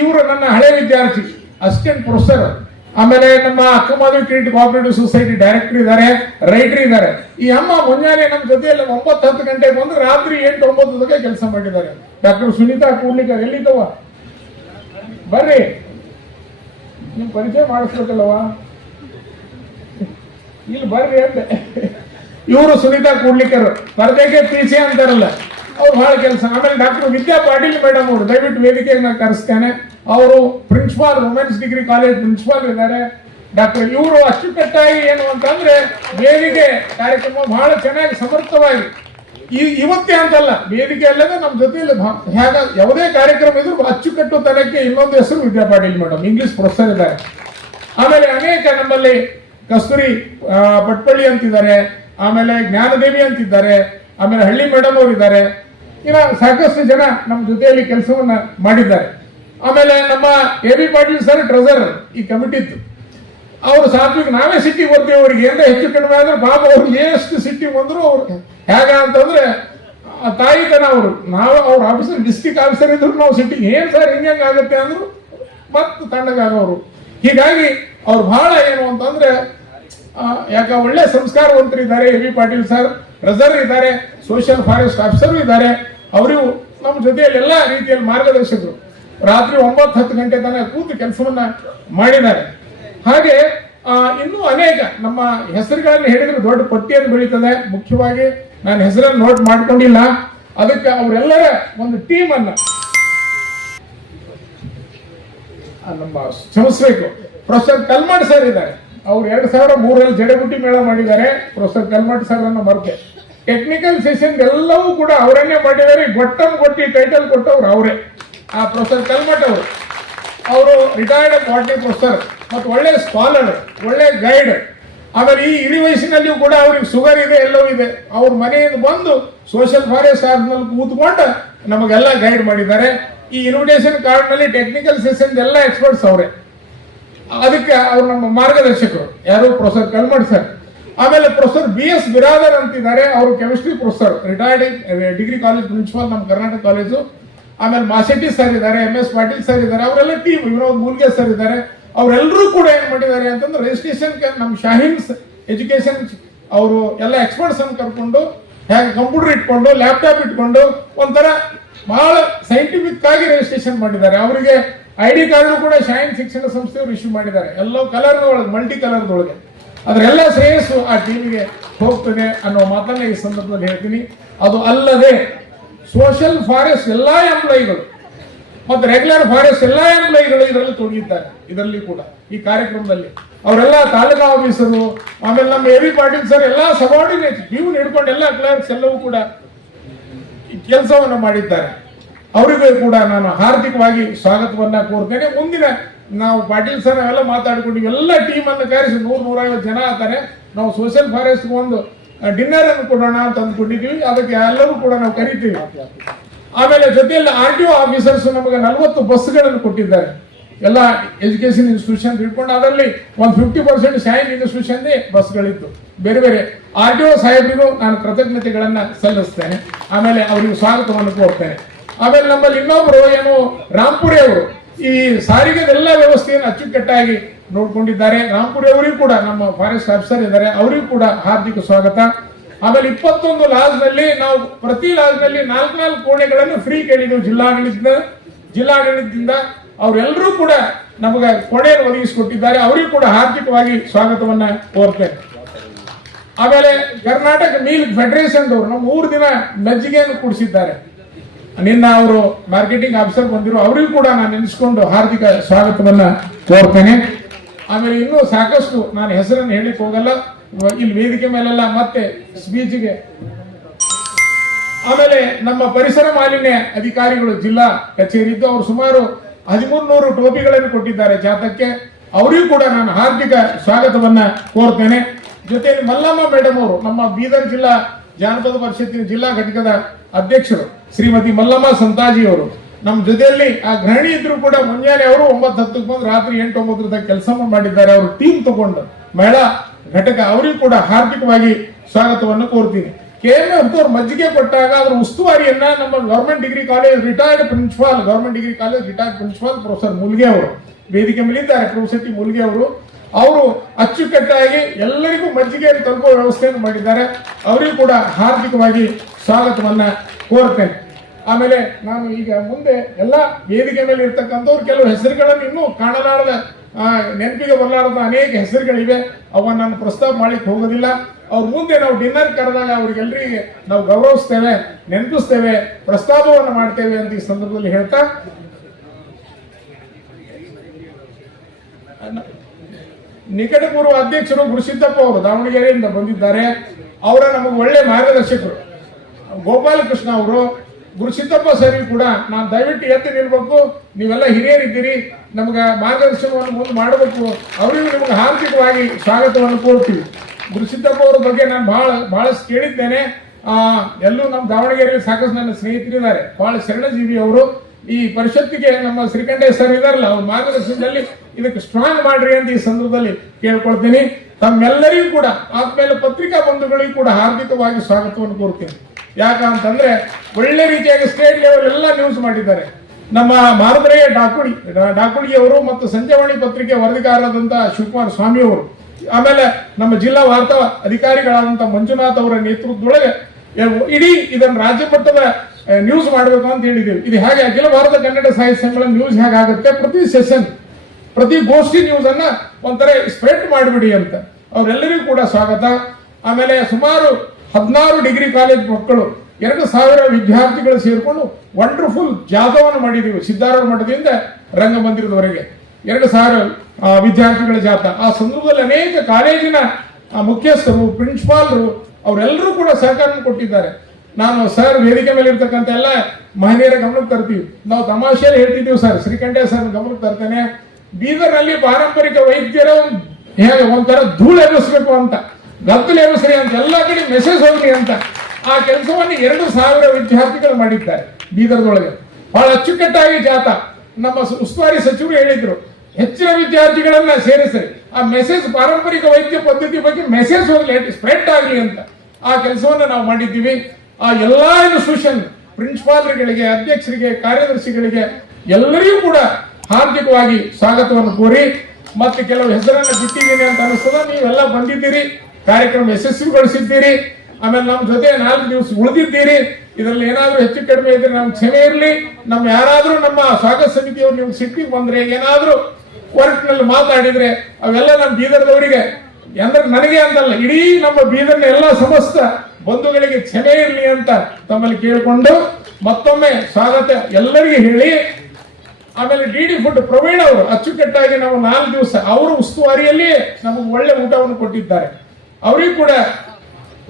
ಇವರು ನನ್ನ ಹಳೆ ವಿದ್ಯಾರ್ಥಿ, ಅಸಿಸ್ಟೆಂಟ್ ಪ್ರೊಫೆಸರ್. ಆಮೇಲೆ ನಮ್ಮ ಅಕ್ಕಮಾಧವಿ ಕ್ರೆಡಿಟ್ ಕೋಆಪರೇಟಿವ್ ಸೊಸೈಟಿ ಡೈರೆಕ್ಟರ್ ಇದ್ದಾರೆ, ರೈಟರ್ ಇದ್ದಾರೆ. ಈ ಅಮ್ಮ ಮುಂಜಾನೆ ನಮ್ಮ ಜೊತೆಯಲ್ಲಿ 9-10 ಗಂಟೆಗೆ ಬಂದು ರಾತ್ರಿ 8-9 ತನಕ ಕೆಲಸ ಮಾಡಿದ್ದಾರೆ. ಡಾಕ್ಟರ್ ಸುನೀತಾ ಕೂಡ್ಲಿಕರ್ ಎಲ್ಲಿದ್ದವ ಬರ್ರಿ, ನಿಮ್ ಪರಿಚಯ ಮಾಡಿಸ್ಬೇಕಲ್ವಾ, ಇಲ್ಲಿ ಬರ್ರಿ ಅಂತೆ. ಇವರು ಸುನೀತಾ ಕೂಡ್ಲಿಕರ್, ಪರದೆಗೆ ಪೀಸೆ ಅಂತಾರಲ್ಲ, ಅವ್ರು ಬಹಳ ಕೆಲಸ. ಆಮೇಲೆ ಡಾಕ್ಟರ್ ವಿದ್ಯಾ ಪಾಟೀಲ್ ಮೇಡಮ್ ಅವರು, ದಯವಿಟ್ಟು ವೇದಿಕೆಗೆ ನಾನು ಕರೆಸ್ತೇನೆ. ಅವರು principal, women's degree college principal ಇದ್ದಾರೆ. ಡಾಕ್ಟರ್ ಇವರು ಅಚ್ಚುಕಟ್ಟಾಗಿ ಏನು ಅಂತಂದ್ರೆ ವೇದಿಕೆ ಕಾರ್ಯಕ್ರಮ ಬಹಳ ಚೆನ್ನಾಗಿ ಸಮರ್ಥವಾಗಿ ಇವತ್ತೇ ಅಂತಲ್ಲ, ವೇದಿಕೆ ಅಲ್ಲದೆ ನಮ್ಮ ಜೊತೆಯಲ್ಲಿ ಹೇಗ ಯಾವುದೇ ಕಾರ್ಯಕ್ರಮ ಇದ್ರು ಅಚ್ಚುಕಟ್ಟುತನಕ್ಕೆ ಇನ್ನೊಂದು ಹೆಸರು ವಿದ್ಯಾ ಪಾಟೀಲ್ ಮೇಡಮ್, ಇಂಗ್ಲಿಷ್ ಪ್ರೊಫೆಸರ್ ಇದ್ದಾರೆ. ಆಮೇಲೆ ಅನೇಕ ನಮ್ಮಲ್ಲಿ ಕಸ್ತೂರಿ ಪಟ್ಪಳ್ಳಿ ಅಂತಿದ್ದಾರೆ, ಆಮೇಲೆ ಜ್ಞಾನದೇವಿ ಅಂತಿದ್ದಾರೆ, ಆಮೇಲೆ ಹಳ್ಳಿ ಮೇಡಮ್ ಅವರು ಇದ್ದಾರೆ. ಇನ್ನ ಸಾಕಷ್ಟು ಜನ ನಮ್ಮ ಜೊತೆಯಲ್ಲಿ ಕೆಲಸವನ್ನ ಮಾಡಿದ್ದಾರೆ. ಆಮೇಲೆ ನಮ್ಮ ಎ.ಬಿ. ಪಾಟೀಲ್ ಸರ್ ಟ್ರೆಸರರ್ ಈ ಕಮಿಟಿದ್ದು. ಅವರು ಸಾತ್ವಿಕ, ನಾವೇ ಸಿಟ್ಟಿಗೆ ಬರ್ತೀವಿ ಅವ್ರಿಗೆ ಏನಾರ ಹೆಚ್ಚು ಕಡಿಮೆ ಆದ್ರೆ, ಬಾಬು ಅವ್ರಿಗೆ ಎಷ್ಟು ಸಿಟ್ಟಿಗೆ ಬಂದ್ರು ಅವ್ರು ಹೇಗ ಅಂತಂದ್ರೆ ಆ ತಾಯಿತನ ಅವರು ನಾವು ಅವ್ರ ಆಫೀಸರ್ ಡಿಸ್ಟ್ರಿಕ್ಟ್ ಆಫೀಸರ್ ಇದ್ರು ನಾವು ಸಿಟ್ಟಿಗೆ ಏನ್ ಸರ್ ಹಿಂಗೆ ಆಗುತ್ತೆ ಅಂದ್ರು ಮತ್ತೆ ತಣ್ಣಗಾಗೋರು. ಹೀಗಾಗಿ ಅವ್ರು ಬಹಳ ಏನು ಅಂತಂದ್ರೆ ಯಾಕ ಒಳ್ಳೆ ಸಂಸ್ಕಾರವಂತರಿದ್ದಾರೆ. A V Patil sir treasurer ಇದ್ದಾರೆ, ಸೋಷಿಯಲ್ ಫಾರೆಸ್ಟ್ ಆಫೀಸರ್ ಇದ್ದಾರೆ. ಅವರಿಗೂ ನಮ್ಮ ಜೊತೆಯಲ್ಲಿ ಎಲ್ಲಾ ರೀತಿಯಲ್ಲಿ ಮಾರ್ಗದರ್ಶಕರು. ರಾತ್ರಿ 9-10 ಗಂಟೆ ತನಕ ಕೂತು ಕೆಲಸವನ್ನ ಮಾಡಿದ್ದಾರೆ. ಹಾಗೆ ಇನ್ನೂ ಅನೇಕ ನಮ್ಮ ಹೆಸರುಗಳನ್ನು ಹೇಳಿದ್ರೆ ದೊಡ್ಡ ಪಟ್ಟಿಯನ್ನು ಬೆಳೀತದೆ. ಮುಖ್ಯವಾಗಿ ನಾನು ಹೆಸರನ್ನು ನೋಟ್ ಮಾಡ್ಕೊಂಡಿಲ್ಲ. ಅದಕ್ಕೆ ಅವರೆಲ್ಲರ ಒಂದು ಟೀಮ್ ಅನ್ನ ನಮ್ಮ ಶ್ರಮಿಸಬೇಕು. ಪ್ರೊಫೆಸರ್ ಕಲ್ಮಠ್ ಸರ್ ಇದ್ದಾರೆ. ಅವ್ರು 2003ರಲ್ಲಿ ಜಡಗುಟ್ಟಿ ಮೇಳ ಮಾಡಿದ್ದಾರೆ. ಪ್ರೊಫೆಸರ್ ಕಲ್ಮಠ್ ಸರ್ ಅನ್ನ ಮರೆತೆ. ಟೆಕ್ನಿಕಲ್ ಸೆಷನ್ ಎಲ್ಲವೂ ಕೂಡ ಅವರನ್ನೇ ಮಾಡಿದ್ದಾರೆ. ಗೊಟ್ಟಿ ಟೈಟಲ್ ಕೊಟ್ಟವ್ರು ಅವರೇ. ಆ ಪ್ರೊಫೆಸರ್ ಕಲ್ಮಠ್ ಅವರು ರಿಟೈರ್ಡ್ ಬಾಟನಿ ಪ್ರೊಫೆಸರ್ ಮತ್ತು ಒಳ್ಳೆ ಸ್ಕಾಲರ್, ಒಳ್ಳೆ ಗೈಡ್. ಆಮೇಲೆ ಈ ಇಳಿ ವಯಸ್ಸಿನಲ್ಲಿಯೂ ಕೂಡ ಅವ್ರಿಗೆ ಶುಗರ್ ಇದೆ, ಎಲ್ಲವೂ ಇದೆ. ಅವ್ರ ಮನೆಯಿಂದ ಬಂದು ಸೋಷಿಯಲ್ ಫಾರೆಸ್ಟ್ ಆಫೀಸ್ನಲ್ಲಿ ಕೂತ್ಕೊಂಡು ನಮಗೆಲ್ಲ ಗೈಡ್ ಮಾಡಿದ್ದಾರೆ. ಈ ಇನ್ವಿಟೇಷನ್ ಕಾರ್ಡ್ ನಲ್ಲಿ ಟೆಕ್ನಿಕಲ್ ಸೆಷನ್ ಎಲ್ಲ ಎಕ್ಸ್ಪರ್ಟ್ಸ್ ಅವರೇ. ಅದಕ್ಕೆ ಅವ್ರು ನಮ್ಮ ಮಾರ್ಗದರ್ಶಕರು ಯಾರು ಪ್ರೊಫೆಸರ್ ಕಲ್ಮಠ್ ಸರ್. ಆಮೇಲೆ ಪ್ರೊಫೆಸರ್ BS ಬಿರಾದರ್ ಅಂತಿದ್ದಾರೆ. ಅವರು chemistry professor, retired degree college principal ನಮ್ಮ ಕರ್ನಾಟಕ ಕಾಲೇಜು. ಆಮೇಲೆ ಮಾಸೆಟ್ಟಿ ಸರ್ ಇದ್ದಾರೆ, MS ಪಾಟೀಲ್ ಸರ್ ಇದ್ದಾರೆ. ಅವರೆಲ್ಲ ಟೀಮ್. ವಿನೋದ್ ಮೂಲ್ಗೆ ಸರ್ ಇದ್ದಾರೆ. ಅವರೆಲ್ಲರೂ ಕೂಡ ಏನ್ ಮಾಡಿದ್ದಾರೆ ಅಂತಂದ್ರೆ ರಿಜಿಸ್ಟ್ರೇಷನ್ ನಮ್ಮ ಶಾಹೀನ್ಸ್ ಎಜುಕೇಶನ್ ಅವರು ಎಲ್ಲ ಎಕ್ಸ್ಪರ್ಟ್ಸ್ ಅನ್ನು ಕರ್ಕೊಂಡು ಹೇಗೆ ಕಂಪ್ಯೂಟರ್ ಇಟ್ಕೊಂಡು ಲ್ಯಾಪ್ಟಾಪ್ ಇಟ್ಕೊಂಡು ಒಂಥರ ಬಹಳ ಸೈಂಟಿಫಿಕ್ ಆಗಿ ರಿಜಿಸ್ಟ್ರೇಷನ್ ಮಾಡಿದ್ದಾರೆ. ಅವರಿಗೆ ID ಕಾರ್ಡ್ ಕೂಡ ಶಾಹೀನ್ ಶಿಕ್ಷಣ ಸಂಸ್ಥೆಯವರು ಇಶ್ಯೂ ಮಾಡಿದ್ದಾರೆ. ಎಲ್ಲೋ ಕಲರ್ ಒಳಗೆ, ಮಲ್ಟಿ ಕಲರ್ದೊಳಗೆ. ಅದರೆಲ್ಲ ಶ್ರೇಯಸ್ಸು ಆ ಟೀಮಿಗೆ ಹೋಗ್ತದೆ ಅನ್ನೋ ಮಾತನ್ನ ಈ ಸಂದರ್ಭದಲ್ಲಿ ಹೇಳ್ತೀನಿ. ಅದು ಅಲ್ಲದೆ ಸೋಷಿಯಲ್ ಫಾರೆಸ್ಟ್ ಎಲ್ಲಾ ಎಂಪ್ಲಾಯಿಗಳು ಮತ್ತು ರೆಗ್ಯುಲರ್ ಫಾರೆಸ್ಟ್ ಎಲ್ಲಾ ಎಂಪ್ಲಾಯಿಗಳು ಇದರಲ್ಲಿ ತೊಡಗಿದ್ದಾರೆ. ಇದರಲ್ಲಿ ಕೂಡ ಈ ಕಾರ್ಯಕ್ರಮದಲ್ಲಿ ಅವರೆಲ್ಲ ತಾಲೂಕಾ ಆಫೀಸರು, ಆಮೇಲೆ ನಮ್ಮ ಎ ವಿ ಪಾಟೀಲ್ ಸರ್ ಎಲ್ಲ ಸಬಾರ್ಡಿನೇಟ್ ಇವ್ನು ಹಿಡ್ಕೊಂಡು ಎಲ್ಲ ಕ್ಲರ್ಕ್ಸ್ ಎಲ್ಲವೂ ಕೂಡ ಕೆಲಸವನ್ನು ಮಾಡಿದ್ದಾರೆ. ಅವರಿಗೂ ಕೂಡ ನಾನು ಹಾರ್ದಿಕವಾಗಿ ಸ್ವಾಗತವನ್ನ ಕೋರ್ತೇನೆ. ಮುಂದಿನ ನಾವು ಪಾಟೀಲ್ ಸರ್ ನಾವೆಲ್ಲ ಮಾತಾಡ್ಕೊಂಡು ಎಲ್ಲ ಟೀಮ್ ಅನ್ನು ಕರೆಸಿ 100-150 ಜನ ಆಗ್ತಾರೆ. ನಾವು ಸೋಷಿಯಲ್ ಫಾರೆಸ್ಟ್ ಒಂದು ಡಿನ್ನರ್ ಅನ್ನು ಕೊಡೋಣ ಅಂತ ಅಂದ್ಕೊಂಡಿದ್ದೀವಿ. ಅದಕ್ಕೆ ಎಲ್ಲರೂ ಕೂಡ ನಾವು ಕರಿತೀವಿ. ಆಮೇಲೆ ಜೊತೆಯಲ್ಲಿ RTO ಆಫೀಸರ್ಸ್ ನಮಗೆ 40 ಬಸ್ಗಳನ್ನು ಕೊಟ್ಟಿದ್ದಾರೆ. ಎಲ್ಲ ಎಜುಕೇಶನ್ ಇನ್ಸ್ಟಿಟ್ಯೂಷನ್ ಇಟ್ಕೊಂಡು ಅದರಲ್ಲಿ ಒಂದು 50% ಶಾಹೀನ್ ಇನ್ಸ್ಟಿಟ್ಯೂಷನ್ ಬಸ್ಗಳಿತ್ತು. ಬೇರೆ ಬೇರೆ RTO ಸಾಹೇಬರಿಗೂ ನಾನು ಕೃತಜ್ಞತೆಗಳನ್ನ ಸಲ್ಲಿಸ್ತೇನೆ. ಆಮೇಲೆ ಅವರಿಗೆ ಸ್ವಾಗತವನ್ನು ಕೋರ್ತೇನೆ. ಆಮೇಲೆ ನಮ್ಮಲ್ಲಿ ಇನ್ನೊಬ್ರು ಏನು ರಾಂಪುರಿ ಅವರು ಈ ಸಾರಿಗೆದೆಲ್ಲ ವ್ಯವಸ್ಥೆಯನ್ನು ಅಚ್ಚುಕಟ್ಟಾಗಿ ನೋಡ್ಕೊಂಡಿದ್ದಾರೆ. ರಾಂಪುರಿ ಅವರಿಗೂ ಕೂಡ ನಮ್ಮ ಫಾರೆಸ್ಟ್ ಆಫೀಸರ್ ಇದ್ದಾರೆ. ಅವರಿಗೂ ಕೂಡ ಹಾರ್ದಿಕ ಸ್ವಾಗತ. ಆಮೇಲೆ 21 ಲಾಜ್ ನಲ್ಲಿ ನಾವು ಪ್ರತಿ ಲಾಜ್ ನಲ್ಲಿ 4 ಕೋಣೆಗಳನ್ನು ಫ್ರೀ ಕೇಳಿದೆವು ಜಿಲ್ಲಾಡಳಿತದಿಂದ. ಅವರೆಲ್ಲರೂ ಕೂಡ ನಮಗೆ ಕೋಣೆಯನ್ನು ಒದಗಿಸಿಕೊಟ್ಟಿದ್ದಾರೆ. ಅವರಿಗೂ ಕೂಡ ಹಾರ್ದಿಕವಾಗಿ ಸ್ವಾಗತವನ್ನ ಕೋರ್ತೇನೆ. ಆಮೇಲೆ ಕರ್ನಾಟಕ ಮಿಲ್ಕ್ ಫೆಡರೇಷನ್ ಅವರು ನಮ್ಮ 3 ದಿನ ಮಜ್ಜಿಗೆಯನ್ನು ಕುಡಿಸಿದ್ದಾರೆ. ನಿನ್ನ ಅವರು ಮಾರ್ಕೆಟಿಂಗ್ ಆಫೀಸರ್ ಬಂದಿರೋ ಅವರಿಗೂ ಕೂಡ ನಾನು ನೆನೆಸ್ಕೊಂಡು ಹಾರ್ದಿಕ ಸ್ವಾಗತವನ್ನ ಕೋರ್ತೇನೆ. ಆಮೇಲೆ ಇನ್ನೂ ಸಾಕಷ್ಟು ನಾನು ಹೆಸರನ್ನು ಹೇಳಿಕ್ ಹೋಗಲ್ಲ, ಇಲ್ಲಿ ವೇದಿಕೆ ಮೇಲೆಲ್ಲ ಮತ್ತೆ ಸ್ಪೀಚ್ಗೆ. ಆಮೇಲೆ ನಮ್ಮ ಪರಿಸರ ಮಾಲಿನ್ಯ ಅಧಿಕಾರಿಗಳು ಜಿಲ್ಲಾ ಕಚೇರಿ ಇದ್ದು ಅವರು ಸುಮಾರು 1300 ಟೋಪಿಗಳನ್ನು ಕೊಟ್ಟಿದ್ದಾರೆ ಜಾಥಾಕ್ಕೆ. ಅವರಿಗೂ ಕೂಡ ನಾನು ಹಾರ್ದಿಕ ಸ್ವಾಗತವನ್ನ ಕೋರ್ತೇನೆ. ಜೊತೆಯಲ್ಲಿ ಮಲ್ಲಮ್ಮ ಮೇಡಮ್ ಅವರು ನಮ್ಮ ಬೀದರ್ ಜಿಲ್ಲಾ ಜಾನಪದ ಪರಿಷತ್ತಿನ ಜಿಲ್ಲಾ ಘಟಕದ ಅಧ್ಯಕ್ಷರು ಶ್ರೀಮತಿ ಮಲ್ಲಮ್ಮ ಸಂತಾಜಿ ಅವರು ನಮ್ಮ ಜೊತೆಯಲ್ಲಿ ಆ ಗೃಹಿಣಿ ಇದ್ರು ಕೂಡ ಮುಂಜಾನೆ ಅವರು 9-10 ಬಂದು ರಾತ್ರಿ 8-9 ಕೆಲಸ ಮಾಡಿದ್ದಾರೆ. ಅವರು ಟೀಮ್ ತಗೊಂಡು ಮಹಿಳಾ ಘಟಕ. ಅವರಿಗೂ ಕೂಡ ಹಾರ್ದಿಕವಾಗಿ ಸ್ವಾಗತವನ್ನು ಕೋರ್ತೀನಿ. KMF ಅವರು ಮಜ್ಜಿಗೆ ಕೊಟ್ಟಾಗ ಅದರ ಉಸ್ತುವಾರಿಯನ್ನ ನಮ್ಮ government degree college retired principal professor Mulge ಅವರು ವೇದಿಕೆ ಮೇಲಿದ್ದಾರೆ. ಪ್ರೊಫೆಸರ್ ಮುಲ್ಗೆ ಅವರು ಅಚ್ಚುಕಟ್ಟಾಗಿ ಎಲ್ಲರಿಗೂ ಮಜ್ಜಿಗೆಯನ್ನು ತಲುಪುವ ವ್ಯವಸ್ಥೆಯನ್ನು ಮಾಡಿದ್ದಾರೆ. ಅವರಿಗೂ ಕೂಡ ಹಾರ್ದಿಕವಾಗಿ ಸ್ವಾಗತವನ್ನ ಕೋರ್ತೇನೆ. ಆಮೇಲೆ ನಾನು ಈಗ ಮುಂದೆ ಎಲ್ಲ ವೇದಿಕೆ ಮೇಲೆ ಇರ್ತಕ್ಕಂಥವ್ರು ಕೆಲವು ಹೆಸರುಗಳನ್ನು ಇನ್ನೂ ಕಾಣಲಾರದ ನೆನಪಿಗೆ ಬರಲಾರದ ಅನೇಕ ಹೆಸರುಗಳಿವೆ. ಅವನ್ನ ನಾನು ಪ್ರಸ್ತಾಪ ಮಾಡ್ಲಿಕ್ಕೆ ಹೋಗೋದಿಲ್ಲ. ಅವ್ರ ಮುಂದೆ ನಾವು ಡಿನ್ನರ್ ಕರೆದಾಗ ಅವ್ರಿಗೆಲ್ಲರಿಗೆ ನಾವು ಗೌರವಿಸ್ತೇವೆ, ನೆನಪಿಸ್ತೇವೆ, ಪ್ರಸ್ತಾಪವನ್ನು ಮಾಡ್ತೇವೆ ಅಂತ ಈ ಸಂದರ್ಭದಲ್ಲಿ ಹೇಳ್ತಾ, ನಿಕಟಪೂರ್ವ ಅಧ್ಯಕ್ಷರು ಗುರುಸಿದ್ದಪ್ಪ ಅವರು ದಾವಣಗೆರೆಯಿಂದ ಬಂದಿದ್ದಾರೆ. ಅವರ ನಮಗೆ ಒಳ್ಳೆ ಮಾರ್ಗದರ್ಶಕರು. ಗೋಪಾಲಕೃಷ್ಣ ಅವರು, ಗುರುಸಿದ್ದಪ್ಪ ಸರಿ ಕೂಡ ನಾನು ದಯವಿಟ್ಟು ಎದ್ದು ನಿಲ್ಬೇಕು, ನೀವೆಲ್ಲ ಹಿರಿಯರಿದ್ದೀರಿ, ನಮ್ಗೆ ಮಾರ್ಗದರ್ಶನವನ್ನು ಮುಂದೆ ಮಾಡಬೇಕು. ಅವರಿಗೂ ನಿಮ್ಗೆ ಹಾರ್ದಿಕವಾಗಿ ಸ್ವಾಗತವನ್ನು ಕೋರ್ತೀವಿ. ಗುರುಸಿದ್ದಪ್ಪ ಅವರ ಬಗ್ಗೆ ನಾನು ಬಹಳಷ್ಟು ಕೇಳಿದ್ದೇನೆ. ಎಲ್ಲೂ ನಮ್ಮ ದಾವಣಗೆರೆಯಲ್ಲಿ ಸಾಕಷ್ಟು ನನ್ನ ಸ್ನೇಹಿತರಿದ್ದಾರೆ. ಬಹಳ ಶರಣಜೀವಿ ಅವರು. ಈ ಪರಿಷತ್ತಿಗೆ ನಮ್ಮ ಶ್ರೀಕಂಠೇಶ್ ಸರ್ ಇದಾರಲ್ಲ, ಅವ್ರ ಮಾರ್ಗದರ್ಶನದಲ್ಲಿ ಇದಕ್ಕೆ ಸ್ಟ್ರಾಂಗ್ ಮಾಡ್ರಿ ಅಂತ ಈ ಸಂದರ್ಭದಲ್ಲಿ ಕೇಳ್ಕೊಳ್ತೀನಿ. ತಮ್ಮೆಲ್ಲರಿಗೂ ಕೂಡ ಆದ್ಮೇಲೆ ಪತ್ರಿಕಾ ಬಂಧುಗಳಿಗೂ ಕೂಡ ಹಾರ್ದಿಕವಾಗಿ ಸ್ವಾಗತವನ್ನು ಕೋರ್ತೀನಿ. ಯಾಕಂತಂದ್ರೆ ಒಳ್ಳೆ ರೀತಿಯಾಗಿ ಸ್ಟೇಟ್ ಲೆವೆಲ್ ಎಲ್ಲ ನ್ಯೂಸ್ ಮಾಡಿದ್ದಾರೆ. ನಮ್ಮ ಮಾರುದ್ರೆಯ ಡಾಕುಳಿ ಅವರು ಮತ್ತು ಸಂಜೆವಾಣಿ ಪತ್ರಿಕೆ ವರದಿಗಾರರಾದಂತಹ ಶಿವಕುಮಾರ್ ಸ್ವಾಮಿ ಅವರು, ಆಮೇಲೆ ನಮ್ಮ ಜಿಲ್ಲಾ ವಾರ್ತಾ ಅಧಿಕಾರಿಗಳಾದಂತಹ ಮಂಜುನಾಥ್ ಅವರ ನೇತೃತ್ವದೊಳಗೆ ಇಡೀ ಇದನ್ನು ರಾಜ್ಯ ಮಟ್ಟದ ನ್ಯೂಸ್ ಮಾಡಬೇಕು ಅಂತ ಹೇಳಿದ್ದೇವೆ. ಇದು ಹೇಗೆ ಅಖಿಲ ಭಾರತ ಕನ್ನಡ ಸಾಹಿತ್ಯ ಸಮ್ಮೇಳನ ನ್ಯೂಸ್ ಹೇಗಾಗುತ್ತೆ, ಪ್ರತಿ ಸೆಷನ್ ಪ್ರತಿ ಗೋಷ್ಠಿ ನ್ಯೂಸ್ ಅನ್ನ ಒಂಥರ ಸ್ಪ್ರೆಡ್ ಮಾಡಿಬಿಡಿ ಅಂತ ಅವರೆಲ್ಲರಿಗೂ ಕೂಡ ಸ್ವಾಗತ. ಆಮೇಲೆ ಸುಮಾರು 16 ಡಿಗ್ರಿ ಕಾಲೇಜ್ ಮಕ್ಕಳು 2,000 ವಿದ್ಯಾರ್ಥಿಗಳು ಸೇರಿಕೊಂಡು ವಂಡರ್ಫುಲ್ ಜಾಥಾವನ್ನು ಮಾಡಿದ್ದೀವಿ. ಸಿದ್ದಾರೂಢ ಮಠದಿಂದ ರಂಗಮಂದಿರದವರೆಗೆ 2,000 ವಿದ್ಯಾರ್ಥಿಗಳ ಜಾಥಾ. ಆ ಸಂದರ್ಭದಲ್ಲಿ ಅನೇಕ ಕಾಲೇಜಿನ ಮುಖ್ಯಸ್ಥರು, ಪ್ರಿನ್ಸಿಪಾಲರು ಅವರೆಲ್ಲರೂ ಕೂಡ ಸಹಕಾರ ಕೊಟ್ಟಿದ್ದಾರೆ. ನಾನು ಸರ್ ವೇದಿಕೆ ಮೇಲೆ ಇರ್ತಕ್ಕಂಥ ಎಲ್ಲ ಮಹಿಳೆಯರ ಗಮನಕ್ಕೆ ತರ್ತೀವಿ. ನಾವು ತಮಾಷೆಯಲ್ಲಿ ಹೇಳ್ತಿದ್ದೀವಿ ಸರ್, ಶ್ರೀಕಂಠ ಸರ್ ಗಮನಕ್ಕೆ ತರ್ತೇನೆ, ಬೀದರ್ನಲ್ಲಿ ಪಾರಂಪರಿಕ ವೈದ್ಯರ ಹೇಗೆ ಒಂಥರ ಧೂಳು ಎಬ್ಬಿಸ್ಬೇಕು ಅಂತ, ಗದ್ದಲು ಎಬ್ಬಿಸ್ರಿ ಅಂತ ಎಲ್ಲ ಕಡೆ ಮೆಸೇಜ್ ಹೋಗ್ಲಿ ಅಂತ ಆ ಕೆಲಸವನ್ನು 2,000 ವಿದ್ಯಾರ್ಥಿಗಳು ಮಾಡಿದ್ದಾರೆ ಬೀದರ್ದೊಳಗೆ. ಬಹಳ ಅಚ್ಚುಕಟ್ಟಾಗಿ ಜಾಥಾ. ನಮ್ಮ ಉಸ್ತುವಾರಿ ಸಚಿವರು ಹೇಳಿದ್ರು, ಹೆಚ್ಚಿನ ವಿದ್ಯಾರ್ಥಿಗಳನ್ನ ಸೇರಿಸ್ರಿ, ಆ ಮೆಸೇಜ್ ಪಾರಂಪರಿಕ ವೈದ್ಯ ಪದ್ಧತಿ ಬಗ್ಗೆ ಮೆಸೇಜ್ ಹೋಗ್ಲಿ, ಸ್ಪ್ರೆಡ್ ಆಗಲಿ ಅಂತ ಆ ಕೆಲಸವನ್ನು ನಾವು ಮಾಡಿದ್ದೀವಿ. ಆ ಎಲ್ಲಾ ಇನ್ಸ್ಟಿಟ್ಯೂಷನ್ ಪ್ರಿನ್ಸಿಪಾಲ್ಗಳಿಗೆ, ಅಧ್ಯಕ್ಷರಿಗೆ, ಕಾರ್ಯದರ್ಶಿಗಳಿಗೆ ಎಲ್ಲರಿಗೂ ಕೂಡ ಹಾರ್ದಿಕವಾಗಿ ಸ್ವಾಗತವನ್ನು ಕೋರಿ, ಮತ್ತೆ ಕೆಲವು ಹೆಸರನ್ನ ಬಿಟ್ಟಿದ್ದೀನಿ ಅಂತ ಅನಿಸ್ತದ. ನೀವೆಲ್ಲ ಬಂದಿದ್ದೀರಿ, ಕಾರ್ಯಕ್ರಮ ಯಶಸ್ವಿಗೊಳಿಸಿದ್ದೀರಿ. ಆಮೇಲೆ ನಮ್ಮ ಜೊತೆ 4 ದಿವಸ ಉಳಿದಿದ್ದೀರಿ. ಇದರಲ್ಲಿ ಏನಾದ್ರೂ ಹೆಚ್ಚು ಕಡಿಮೆ ಇದ್ರೆ ನಮ್ಗೆ ಕ್ಷಮೆ ಇರಲಿ. ನಮ್ಮ ಯಾರಾದ್ರೂ ನಮ್ಮ ಸ್ವಾಗತ ಸಮಿತಿಯವರು ನಿಮ್ಗೆ ಸಿಟ್ಟಿಗೆ ಬಂದ್ರೆ, ಏನಾದ್ರೂ ಕೋರ್ಟ್ ನಲ್ಲಿ ಮಾತಾಡಿದ್ರೆ ಅವೆಲ್ಲ ನಮ್ಮ ಬೀದರ್ದವರಿಗೆ, ಅಂದ್ರೆ ನನಗೆ ಅಂತಲ್ಲ, ಇಡೀ ನಮ್ಮ ಬೀದರ್ನ ಎಲ್ಲ ಸಮಸ್ತ ಬಂಧುಗಳಿಗೆ ಕ್ಷಮೆ ಇರಲಿ ಅಂತ ತಮ್ಮಲ್ಲಿ ಕೇಳಿಕೊಂಡು ಮತ್ತೊಮ್ಮೆ ಸ್ವಾಗತ ಎಲ್ಲರಿಗೂ ಹೇಳಿ, ಆಮೇಲೆ ಡಿಡಿ ಫುಡ್ ಪ್ರವೀಣ್ ಅವರು ಅಚ್ಚುಕಟ್ಟಾಗಿ ನಾವು 4 ದಿವಸ ಅವರ ಉಸ್ತುವಾರಿಯಲ್ಲಿ ನಮಗೆ ಒಳ್ಳೆ ಊಟವನ್ನು ಕೊಟ್ಟಿದ್ದಾರೆ. ಅವರಿಗೂ ಕೂಡ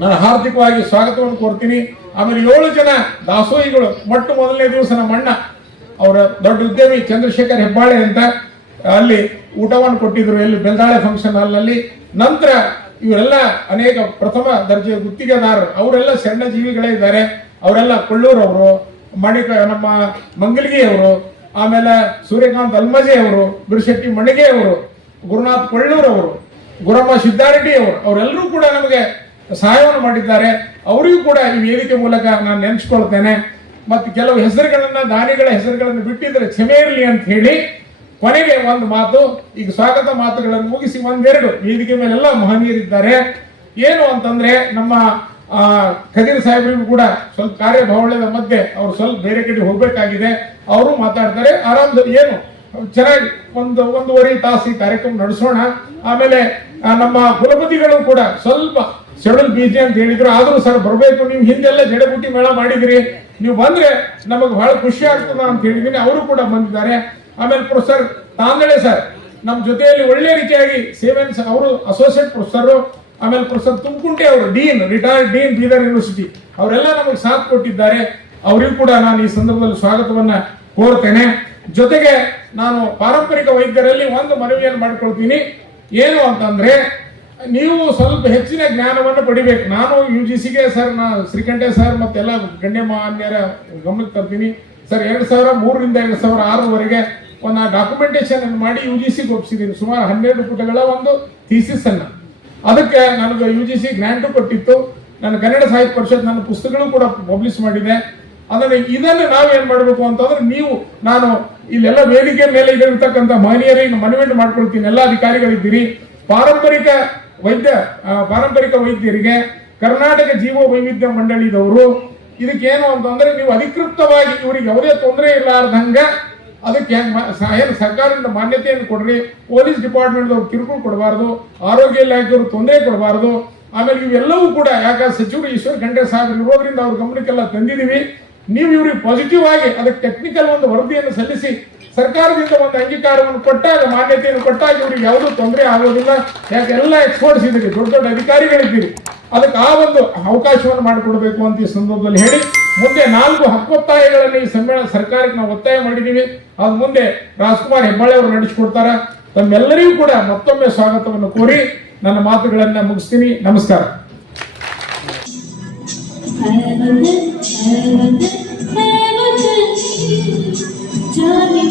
ನಾನು ಹಾರ್ದಿಕವಾಗಿ ಸ್ವಾಗತವನ್ನು ಕೋರ್ತೀನಿ. ಆಮೇಲೆ 7 ಜನ ದಾಸೋಹಿಗಳು, ಮೊದಲನೇ ದಿವಸ ನಮ್ಮ ಅಣ್ಣ ಅವರ ದೊಡ್ಡ ಉದ್ಯಮಿ ಚಂದ್ರಶೇಖರ್ ಹೆಬ್ಬಾಳೆ ಅಂತ ಅಲ್ಲಿ ಊಟವನ್ನು ಕೊಟ್ಟಿದ್ರು, ಎಲ್ಲಿ ಬೆಲ್ದಾಳೆ ಫಂಕ್ಷನ್ ಹಾಲ್ ನಲ್ಲಿ. ನಂತರ ಇವರೆಲ್ಲ ಅನೇಕ ಪ್ರಥಮ ದರ್ಜೆಯ ಗುತ್ತಿಗೆದಾರರು, ಅವರೆಲ್ಲ ಸಣ್ಣ ಜೀವಿಗಳೇ ಇದ್ದಾರೆ. ಅವರೆಲ್ಲ ಕೊಳ್ಳೂರವರು, ನಮ್ಮ ಮಂಗಲ್ಗಿ ಅವರು, ಆಮೇಲೆ ಸೂರ್ಯಕಾಂತ್ ಅಲ್ಮಜೆ ಅವರು, ಬಿರುಶೆಟ್ಟಿ ಮಣಿಗೆ ಅವರು, ಗುರುನಾಥ್ ಕೊಳ್ಳೂರ್ ಅವರು, ಗುರಮ್ಮ ಸಿದ್ದಾರೆಡ್ಡಿ ಅವರು, ಅವರೆಲ್ಲರೂ ಕೂಡ ನಮಗೆ ಸಹಾಯವನ್ನು ಮಾಡಿದ್ದಾರೆ. ಅವರಿಗೂ ಕೂಡ ಈ ವೇದಿಕೆ ಮೂಲಕ ನಾನು ನೆನೆಸ್ಕೊಳ್ತೇನೆ. ಮತ್ತು ಕೆಲವು ಹೆಸರುಗಳನ್ನ, ದಾನಿಗಳ ಹೆಸರುಗಳನ್ನು ಬಿಟ್ಟಿದ್ರೆ ಕ್ಷಮೆ ಇರಲಿ ಅಂತ ಹೇಳಿ ಕೊನೆಗೆ ಒಂದು ಮಾತು, ಈಗ ಸ್ವಾಗತ ಮಾತುಗಳನ್ನು ಮುಗಿಸಿ ಒಂದೆರಡು ವೇದಿಕೆ ಮೇಲೆಲ್ಲ ಮಹನೀಯರಿದ್ದಾರೆ. ಏನು ಅಂತಂದ್ರೆ, ನಮ್ಮ ಖದೀರ್ ಸಾಹೇಬರಿಗೂ ಕೂಡ ಸ್ವಲ್ಪ ಕಾರ್ಯಭಾವಳದ ಮಧ್ಯೆ ಅವರು ಸ್ವಲ್ಪ ಬೇರೆ ಕಡೆ ಹೋಗ್ಬೇಕಾಗಿದೆ. ಅವರು ಮಾತಾಡ್ತಾರೆ. ಆರಾಮ್ ಏನು ಚೆನ್ನಾಗಿ ಒಂದೂವರೆ ತಾಸು ಈ ಕಾರ್ಯಕ್ರಮ ನಡೆಸೋಣ. ಆಮೇಲೆ ನಮ್ಮ ಕುಲಪತಿಗಳು ಕೂಡ ಸ್ವಲ್ಪ ಶೆಡ್ಯೂಲ್ ಬಿಜಿ ಅಂತ ಹೇಳಿದ್ರು, ಆದ್ರೂ ಸರ್ ಬರಬೇಕು, ನೀವು ಹಿಂದೆಲ್ಲ ಜಡೆಬುಟ್ಟಿ ಮೇಳ ಮಾಡಿದ್ರಿ, ನೀವು ಬಂದ್ರೆ ನಮಗೆ ಬಹಳ ಖುಷಿ ಆಗ್ತದ ಅಂತ ಹೇಳಿದೀನಿ. ಅವರು ಕೂಡ ಬಂದಿದ್ದಾರೆ. ಆಮೇಲೆ ಪ್ರೊಫೆಸರ್ ತಾಂದಳೆ ಸರ್ ನಮ್ಮ ಜೊತೆಯಲ್ಲಿ ಒಳ್ಳೆ ರೀತಿಯಾಗಿ ಸೇವೆಯನ್ನು, ಅವರು ಅಸೋಸಿಯೇಟ್ ಪ್ರೊಫೆಸರ್. ಆಮೇಲೆ ಪ್ರೊಫೆಸರ್ ತುಮಕುಂಟೆ ಅವರು dean, retired dean Bidar university, ಅವರೆಲ್ಲ ನಮಗೆ ಸಾಥ್ ಕೊಟ್ಟಿದ್ದಾರೆ. ಅವರಿಗೂ ಕೂಡ ನಾನು ಈ ಸಂದರ್ಭದಲ್ಲಿ ಸ್ವಾಗತವನ್ನ ಕೋರ್ತೇನೆ. ಜೊತೆಗೆ ನಾನು ಪಾರಂಪರಿಕ ವೈದ್ಯರಲ್ಲಿ ಒಂದು ಮನವಿಯನ್ನು ಮಾಡಿಕೊಳ್ತೀನಿ. ಏನು ಅಂತಂದ್ರೆ, ನೀವು ಸ್ವಲ್ಪ ಹೆಚ್ಚಿನ ಜ್ಞಾನವನ್ನು ಪಡಿಬೇಕು. ನಾನು UGCಗೆ ಸರ್, ಶ್ರೀಕಂಠ ಸರ್ ಮತ್ತೆಲ್ಲ ಗಣ್ಯ ಮಾನ್ಯರ ಗಮನಕ್ಕೆ ತರ್ತೀನಿ ಸರ್. 2003ರಿಂದ 2006ರವರೆಗೆ ಒಂದು ಡಾಕ್ಯುಮೆಂಟೇಶನ್ ಅನ್ನು ಮಾಡಿ UGCಗೆ ಒಪ್ಪಿಸಿದ್ದೀನಿ. ಸುಮಾರು 12 ಪುಟಗಳ ಒಂದು ಥೀಸಿಸ್ ಅನ್ನ. ಅದಕ್ಕೆ ನನಗೆ UGC ಗ್ರಾಂಟು ಕೊಟ್ಟಿತ್ತು. ನನ್ನ ಕನ್ನಡ ಸಾಹಿತ್ಯ ಪರಿಷತ್ ನನ್ನ ಪುಸ್ತಕಗಳು ಕೂಡ ಪಬ್ಲಿಷ್ ಮಾಡಿದೆ. ಅಂದ್ರೆ ಇದನ್ನು ನಾವೇನ್ ಮಾಡಬೇಕು ಅಂತಂದ್ರೆ, ನಾನು ಇಲ್ಲೆಲ್ಲ ವೇದಿಕೆ ಮೇಲೆ ಇರತಕ್ಕಂಥ ಮಹನೀಯರಿಗೆ ಮನವಿಯನ್ನು ಮಾಡ್ಕೊಳ್ತೀನಿ. ಎಲ್ಲ ಅಧಿಕಾರಿಗಳಿದ್ದೀರಿ. ಪಾರಂಪರಿಕ ವೈದ್ಯರಿಗೆ ಕರ್ನಾಟಕ ಜೀವ ವೈವಿಧ್ಯ ಮಂಡಳಿದವರು ಇದಕ್ಕೇನು ಅಂತಂದ್ರೆ, ನೀವು ಅಧಿಕೃತವಾಗಿ ಇವರಿಗೆ ಯಾವುದೇ ತೊಂದರೆ ಇರಲಾರ್ದಂಗ ಅದಕ್ಕೆ ಸರ್ಕಾರದಿಂದ ಮಾನ್ಯತೆಯನ್ನು ಕೊಡ್ರಿ. ಪೊಲೀಸ್ ಡಿಪಾರ್ಟ್ಮೆಂಟ್ ಅವ್ರು ಕಿರುಕುಳ ಕೊಡಬಾರ್ದು, ಆರೋಗ್ಯ ಇಲಾಖೆಯವರು ತೊಂದರೆ ಕೊಡಬಾರ್ದು. ಆಮೇಲೆ ಇವೆಲ್ಲವೂ ಕೂಡ ಯಾಕಂದ್ರೆ ಸಚಿವರು ಈಶ್ವರ್ ಖಂಡ್ರೆ ಸಾಹೇಬ್ ಇರೋದ್ರಿಂದ ಅವ್ರ ಗಮನಕ್ಕೆಲ್ಲ ತಂದಿದ್ದೀವಿ. ನೀವು ಇವ್ರಿಗೆ ಪಾಸಿಟಿವ್ ಆಗಿ ಅದಕ್ಕೆ ಟೆಕ್ನಿಕಲ್ ಒಂದು ವರದಿಯನ್ನು ಸಲ್ಲಿಸಿ ಸರ್ಕಾರದಿಂದ ಒಂದು ಅಂಗೀಕಾರವನ್ನು ಕೊಟ್ಟಾಗ, ಮಾನ್ಯತೆಯನ್ನು ಕೊಟ್ಟಾಗ ಇವ್ರಿಗೆ ಯಾವುದೂ ತೊಂದರೆ ಆಗೋದಿಲ್ಲ. ಯಾಕೆ ಎಲ್ಲ ಎಕ್ಸ್ಪರ್ಟ್ಸ್ ಇದ್ದೀರಿ, ದೊಡ್ಡ ದೊಡ್ಡ ಅಧಿಕಾರಿಗಳಿದ್ದೀರಿ. ಅದಕ್ಕೆ ಆ ಒಂದು ಅವಕಾಶವನ್ನು ಮಾಡಿಕೊಡ್ಬೇಕು ಅಂತ ಈ ಸಂದರ್ಭದಲ್ಲಿ ಹೇಳಿ, ಮುಂದೆ 4 ಹಕ್ಕೊತ್ತಾಯಗಳನ್ನು ಈ ಸಮ್ಮೇಳನ ಸರ್ಕಾರಕ್ಕೆ ನಾವು ಒತ್ತಾಯ ಮಾಡಿದ್ದೀವಿ. ಅದು ಮುಂದೆ ರಾಜ್ಕುಮಾರ್ ಹೆಬ್ಬಾಳೆ ಅವರು ನಡೆಸಿಕೊಡ್ತಾರ. ತಮ್ಮೆಲ್ಲರಿಗೂ ಕೂಡ ಮತ್ತೊಮ್ಮೆ ಸ್ವಾಗತವನ್ನು ಕೋರಿ ನನ್ನ ಮಾತುಗಳನ್ನ ಮುಗಿಸ್ತೀನಿ. ನಮಸ್ಕಾರ. जाने